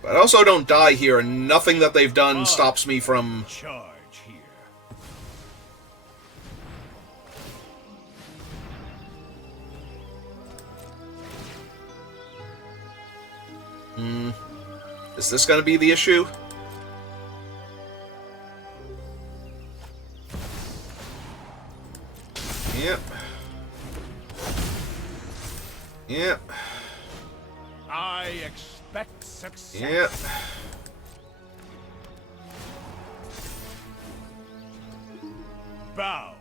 But I also don't die here, and nothing that they've done stops me from... Charge here. Is this going to be the issue? Yep. Yep. I expect success. Yep. Bow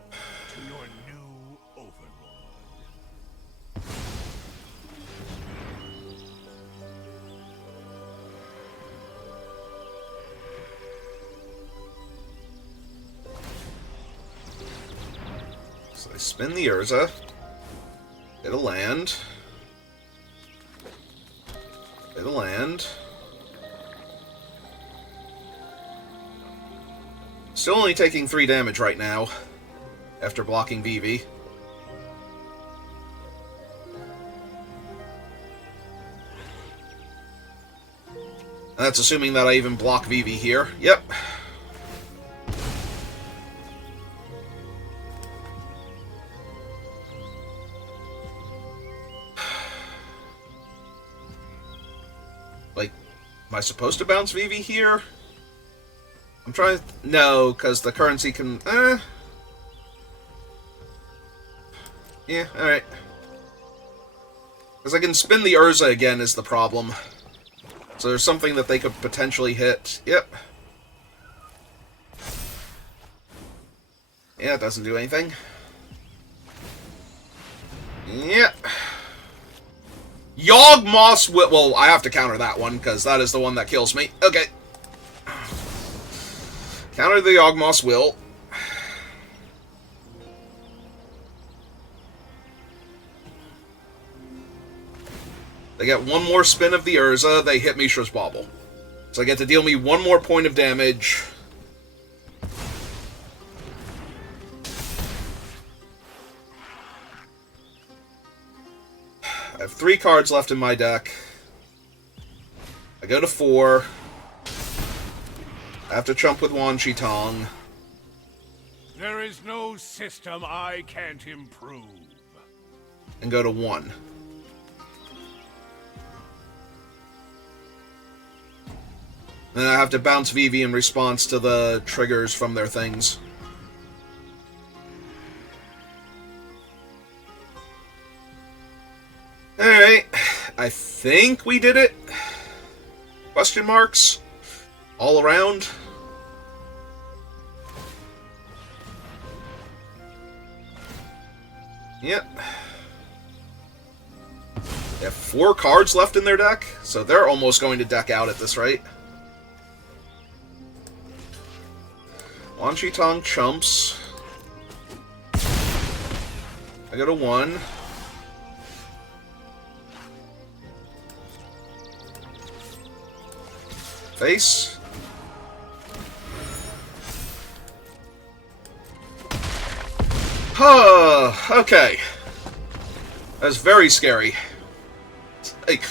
to your new overlord. So I spin the Urza. Get a land. Get a land. Still only taking 3 damage right now, after blocking Vivi. That's assuming that I even block Vivi here. Yep. Like, am I supposed to bounce Vivi here? I'm trying... No, because the currency can... Yeah, alright. Because I can spin the Urza again is the problem. So there's something that they could potentially hit. Yep. Yeah, it doesn't do anything. Yep. Yawgmoth's Will... Well, I have to counter that one, because that is the one that kills me. Okay. Counter the Yawgmoth's Will. They get one more spin of the Urza, they hit Mishra's Bauble. So they get to deal me one more point of damage. I have 3 cards left in my deck. I go to 4. I have to chump with Wan Shi Tong. There is no system I can't improve. And go to 1. Then I have to bounce Vivi in response to the triggers from their things. Alright. I think we did it. Question marks? All around? Yep. They have 4 cards left in their deck, so they're almost going to deck out at this rate. Wan Shi Tong chumps. I go to 1. Face. Okay. That's very scary. Like,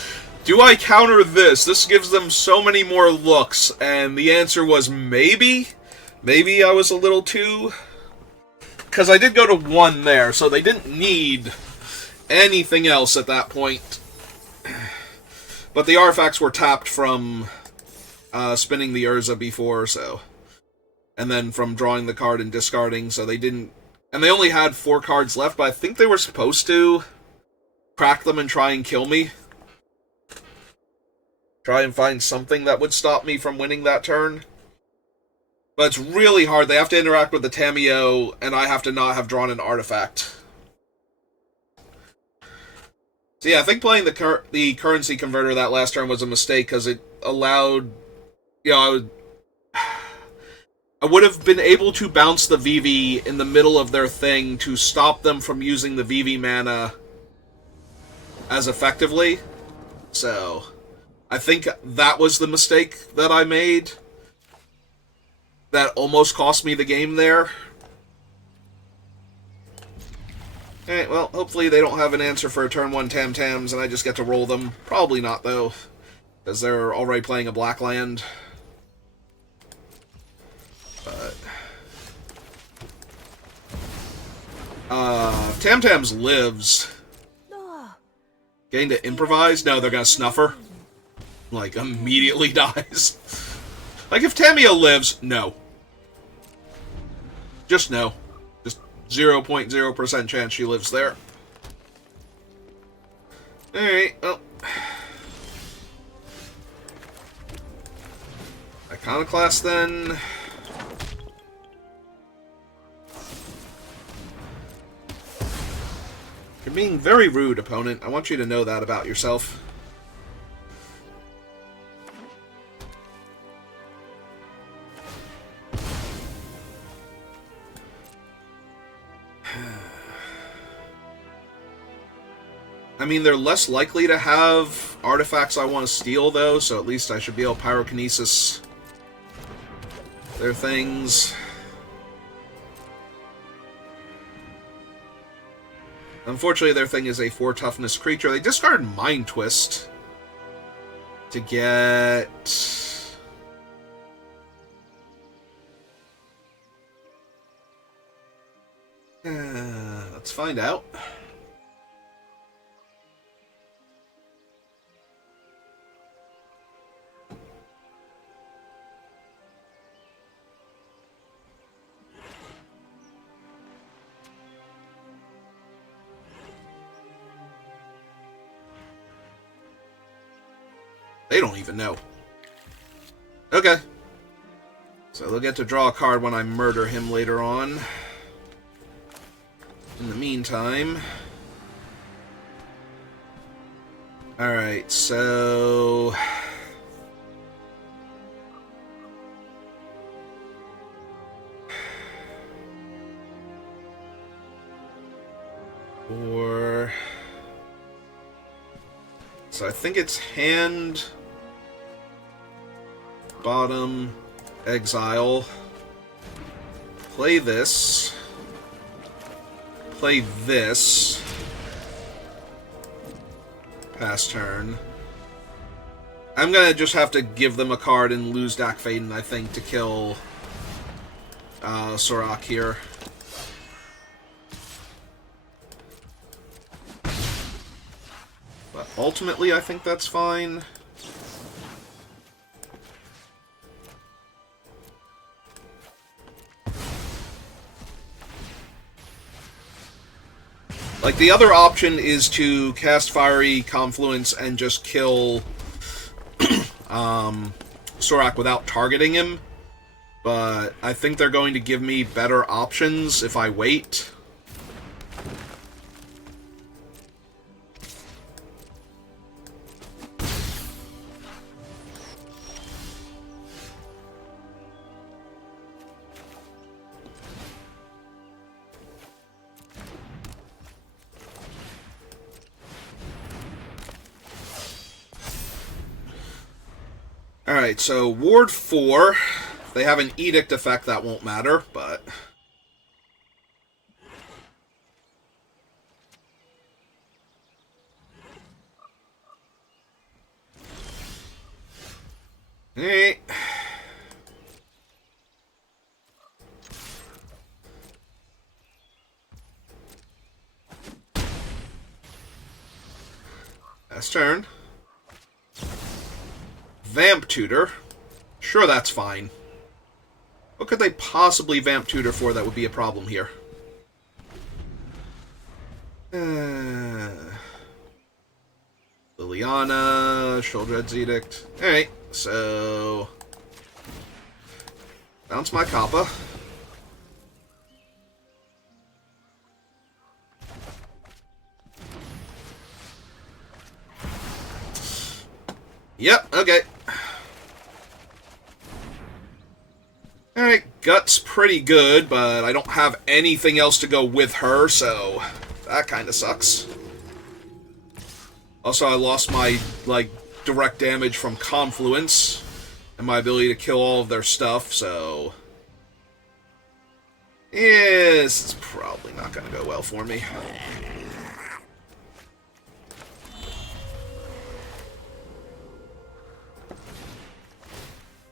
do I counter this? This gives them so many more looks, and the answer was maybe. Maybe I was a little too... Because I did go to 1 there, so they didn't need anything else at that point. But the artifacts were tapped from spinning the Urza before, so... And then from drawing the card and discarding, so they didn't... And they only had 4 cards left, but I think they were supposed to crack them and try and kill me. Try and find something that would stop me from winning that turn. But it's really hard. They have to interact with the Tamiyo, and I have to not have drawn an artifact. So yeah, I think playing the currency converter that last turn was a mistake, because it allowed... You know, I would have been able to bounce the VV in the middle of their thing to stop them from using the VV mana as effectively. So, I think that was the mistake that I made. That almost cost me the game there. Alright, well, hopefully they don't have an answer for a turn 1 Tam-Tams and I just get to roll them. Probably not, though, because they're already playing a black land. But... Tam-Tams lives. Getting to improvise? No, they're gonna snuff her. Like, immediately dies. Like, if Tamiyo lives, no. Just no. Just 0.0% chance she lives there. Alright, well. Iconoclast, then. You're being very rude, opponent. I want you to know that about yourself. I mean, they're less likely to have artifacts I want to steal, though, so at least I should be able to pyrokinesis their things. Unfortunately, their thing is a 4 toughness creature. They discarded Mind Twist to get... let's find out. They don't even know. Okay. So they'll get to draw a card when I murder him later on. In the meantime... Alright, so... Or... So I think it's hand... Bottom, exile, play this, pass turn. I'm gonna just have to give them a card and lose Dak Faden, I think, to kill Sorak here. But ultimately, I think that's fine. Like, the other option is to cast Fiery Confluence and just kill Sorak without targeting him, but I think they're going to give me better options if I wait. Alright, so Ward 4, they have an Edict effect that won't matter, but... Eh. Last turn. Vamp Tutor. Sure, that's fine. What could they possibly Vamp Tutor for that would be a problem here? Liliana, Sheoldred's Edict. Alright, so... bounce my Kappa. Yep, okay. Alright, Gut's pretty good, but I don't have anything else to go with her, so that kind of sucks. Also, I lost my, like, direct damage from Confluence and my ability to kill all of their stuff, so... yeah, this is probably not going to go well for me.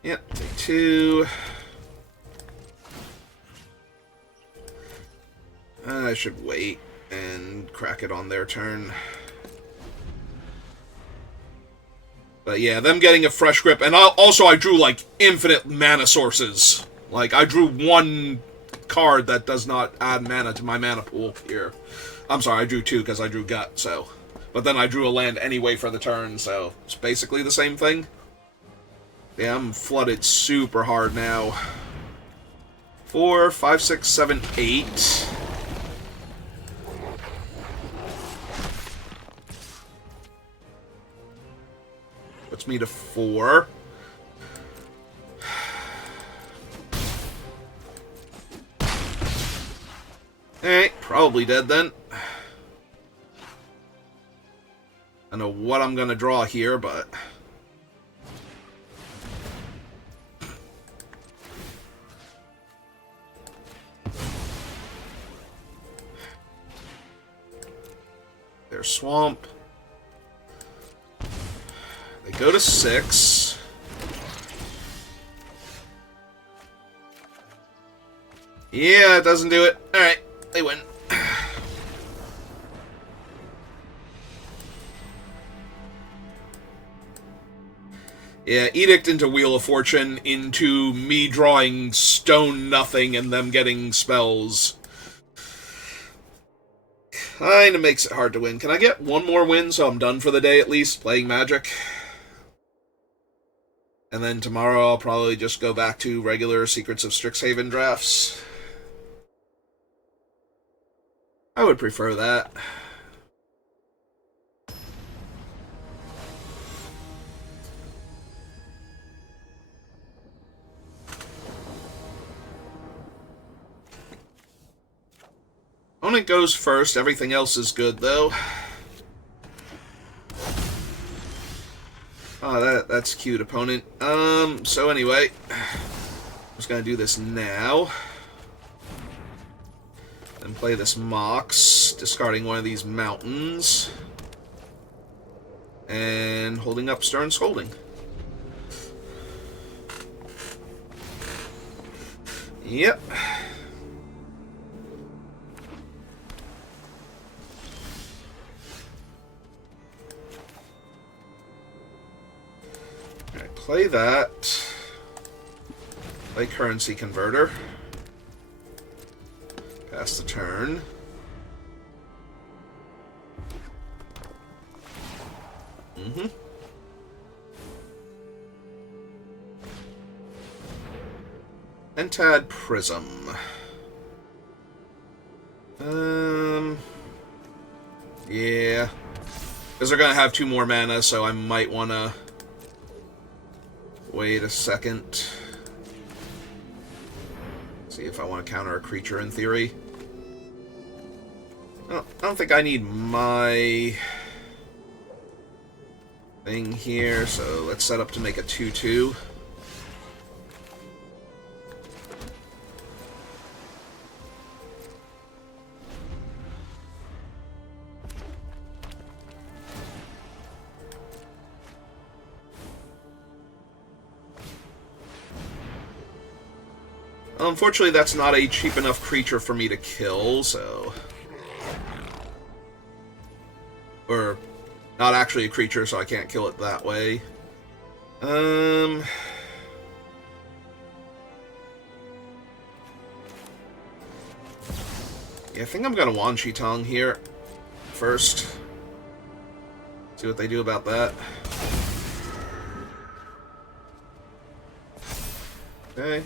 Yep, take 2. I should wait and crack it on their turn. But yeah, them getting a fresh grip. And I drew, like, infinite mana sources. Like, I drew one card that does not add mana to my mana pool here. I'm sorry, I drew 2 because I drew Gut, so... but then I drew a land anyway for the turn, so it's basically the same thing. Yeah, I'm flooded super hard now. 4, 5, 6, 7, 8. Puts me to 4. Alright, probably dead then. I know what I'm gonna draw here, but... there's Swamp. They go to 6. Yeah, it doesn't do it. Alright, they win. Yeah, Edict into Wheel of Fortune, into me drawing stone nothing and them getting spells. Kinda makes it hard to win. Can I get one more win so I'm done for the day at least, playing Magic? And then tomorrow I'll probably just go back to regular Secrets of Strixhaven drafts. I would prefer that. Opponent goes first, everything else is good though. Oh, that's cute, opponent. So anyway, I'm just gonna do this now. And play this Mox, discarding one of these mountains. And holding up Stern Scolding. Yep. Alright, play that. Play Currency Converter. Pass the turn. Entad Prism. Yeah. Because they're going to have 2 more mana, so I might want to wait a second. See if I want to counter a creature in theory. I don't think I need my thing here, so let's set up to make a 2/2. Unfortunately, that's not a cheap enough creature for me to kill, so... Or, not actually a creature, so I can't kill it that way. Yeah, I think I'm gonna Wan Shi Tong here first. See what they do about that. Okay.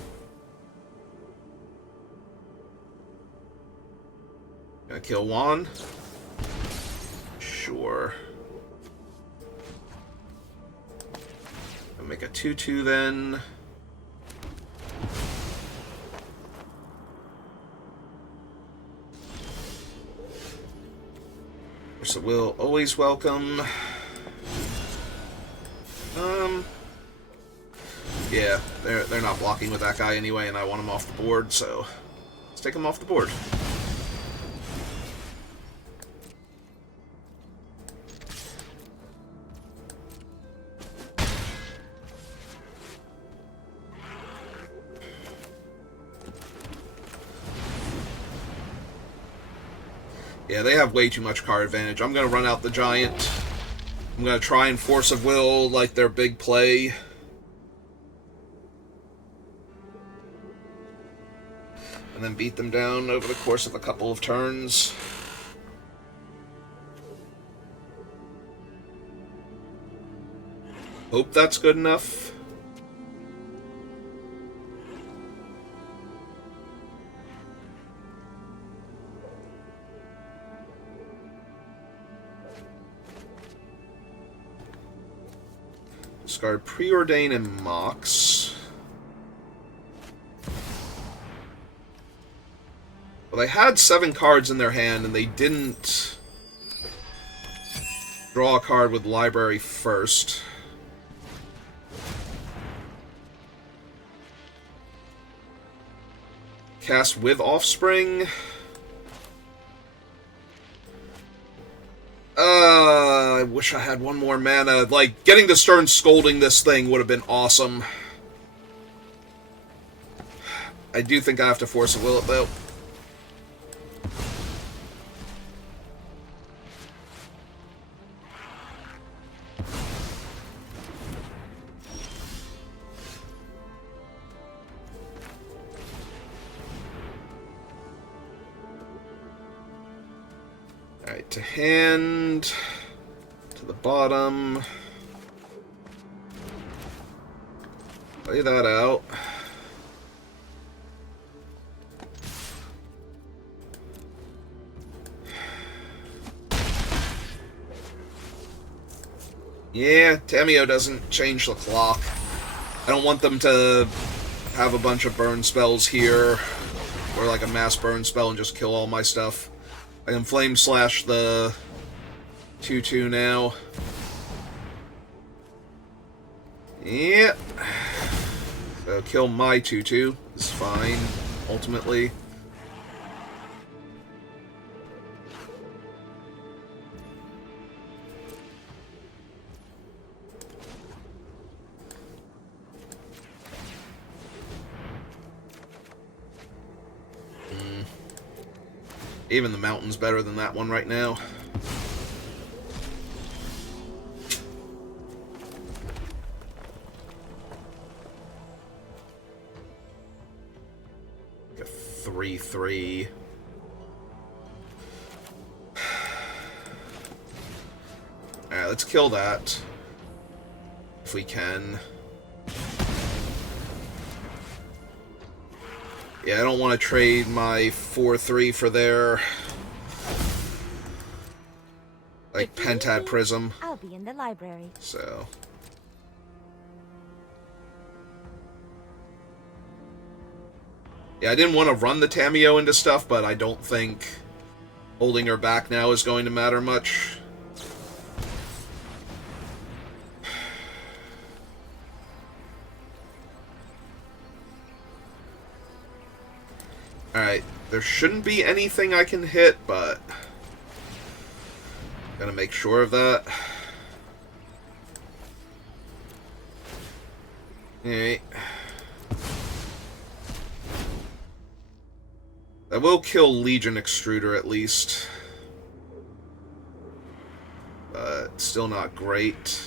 Gonna kill Juan? Sure. I'll make a 2/2 then. So we'll always welcome. Yeah, they're not blocking with that guy anyway, and I want him off the board, so let's take him off the board. Yeah, they have way too much card advantage. I'm going to run out the Giant. I'm going to try and Force of Will like their big play. And then beat them down over the course of a couple of turns. Hope that's good enough. Discard Preordain and Mox. Well, they had 7 cards in their hand, and they didn't draw a card with Library first. Cast with Offspring. I wish I had one more mana. Like, getting to Stern Scolding this thing would have been awesome. I do think I have to Force of Will it, though. Alright, to hand, to the bottom, lay that out. Yeah, Tamio doesn't change the clock. I don't want them to have a bunch of burn spells here, or like a mass burn spell and just kill all my stuff. I can Flame Slash the 2/2 now. Yep. So kill my 2/2 is fine, ultimately. Even the mountain's better than that one right now. Like a 3/3. Alright, let's kill that. If we can. Yeah, I don't want to trade my 4/3 for their like Pentad Prism. I'll be in the library. So yeah, I didn't want to run the Tamio into stuff, but I don't think holding her back now is going to matter much. Alright, there shouldn't be anything I can hit, but gotta make sure of that. Alright. That will kill Legion Extruder at least. But still not great.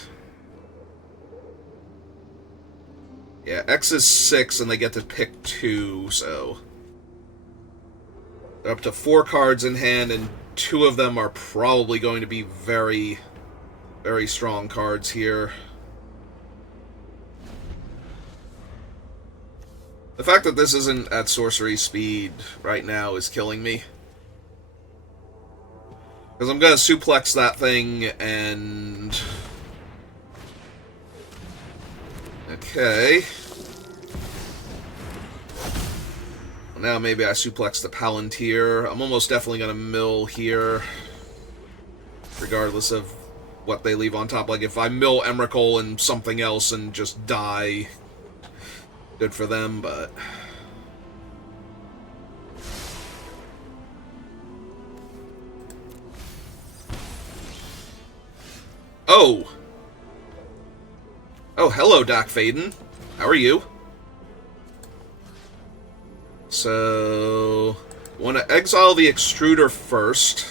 Yeah, X is 6 and they get to pick 2, so... They're up to 4 cards in hand, and 2 of them are probably going to be very, very strong cards here. The fact that this isn't at sorcery speed right now is killing me. Because I'm going to suplex that thing and... Okay. Well, now maybe I suplex the Palantir. I'm almost definitely going to mill here. Regardless of what they leave on top. Like, if I mill Emrakul and something else and just die, good for them, but... Oh! Oh, hello, Doc Faden. How are you? So... want to exile the Extruder first.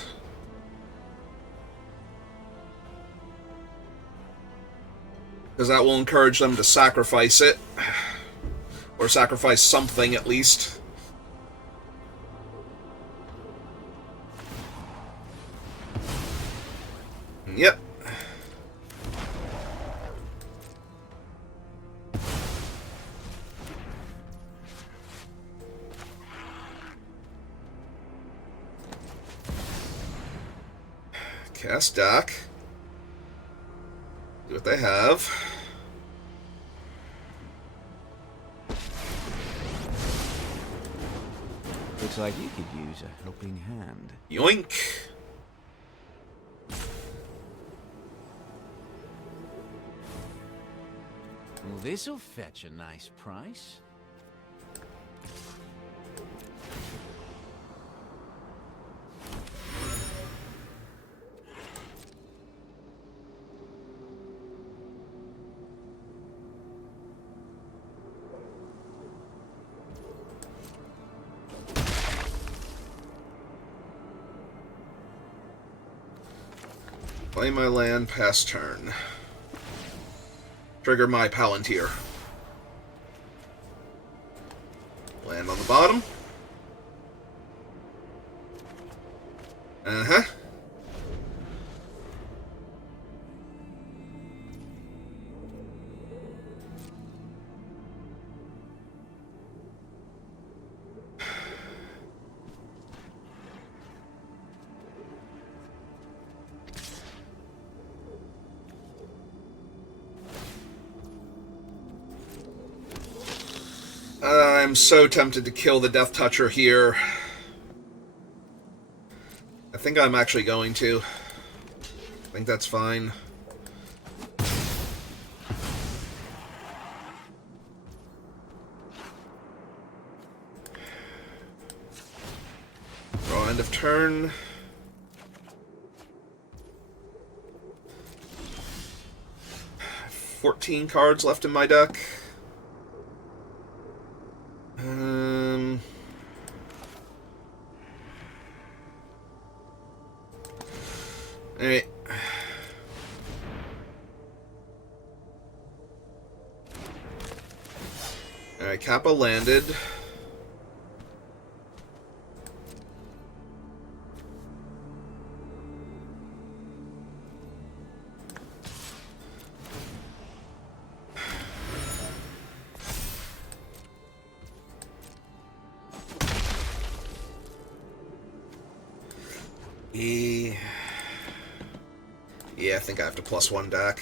Because that will encourage them to sacrifice it. Or sacrifice something, at least. Yep. Cast Doc. See what they have. Looks like you could use a helping hand. Yoink. Well, this'll fetch a nice price. Play my land, pass turn. Trigger my Palantir. Land on the bottom. Uh-huh. I'm so tempted to kill the Death Toucher here. I think I'm actually going to. I think that's fine. Draw end of turn. — 14 cards left in my deck. Alright. Alright, Kappa landed. Yeah, I think I have to +1 Dak.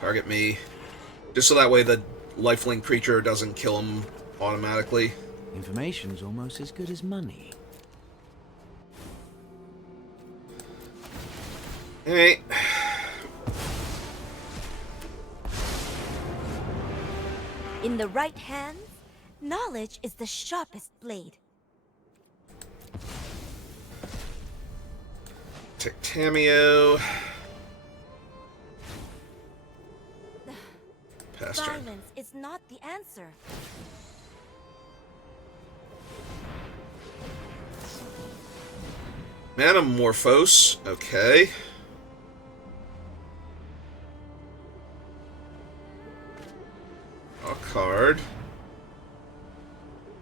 Target me. Just so that way the lifelink creature doesn't kill him automatically. Information's almost as good as money. Alright. In the right hand, knowledge is the sharpest blade. Tectamio. Pass turn. Silence is not the answer. Manamorphose. Okay. A card.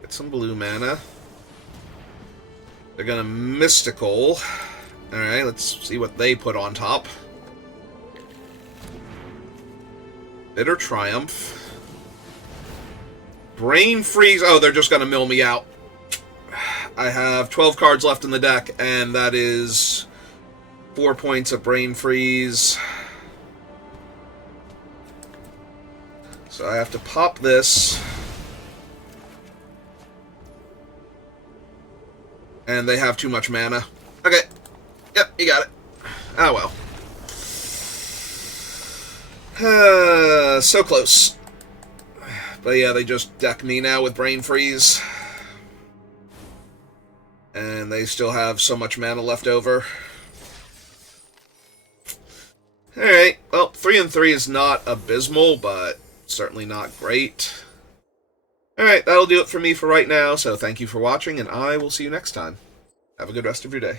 Get some blue mana. They're gonna Mystical. Alright, let's see what they put on top. Bitter Triumph. Brain Freeze. Oh, they're just gonna mill me out. I have 12 cards left in the deck, and that is 4 points of Brain Freeze. So I have to pop this. And they have too much mana. Okay. Yep, you got it. Ah, well. So close. But yeah, they just deck me now with Brain Freeze. And they still have so much mana left over. Alright, well, 3 and 3 is not abysmal, but certainly not great. Alright, that'll do it for me for right now, so thank you for watching, and I will see you next time. Have a good rest of your day.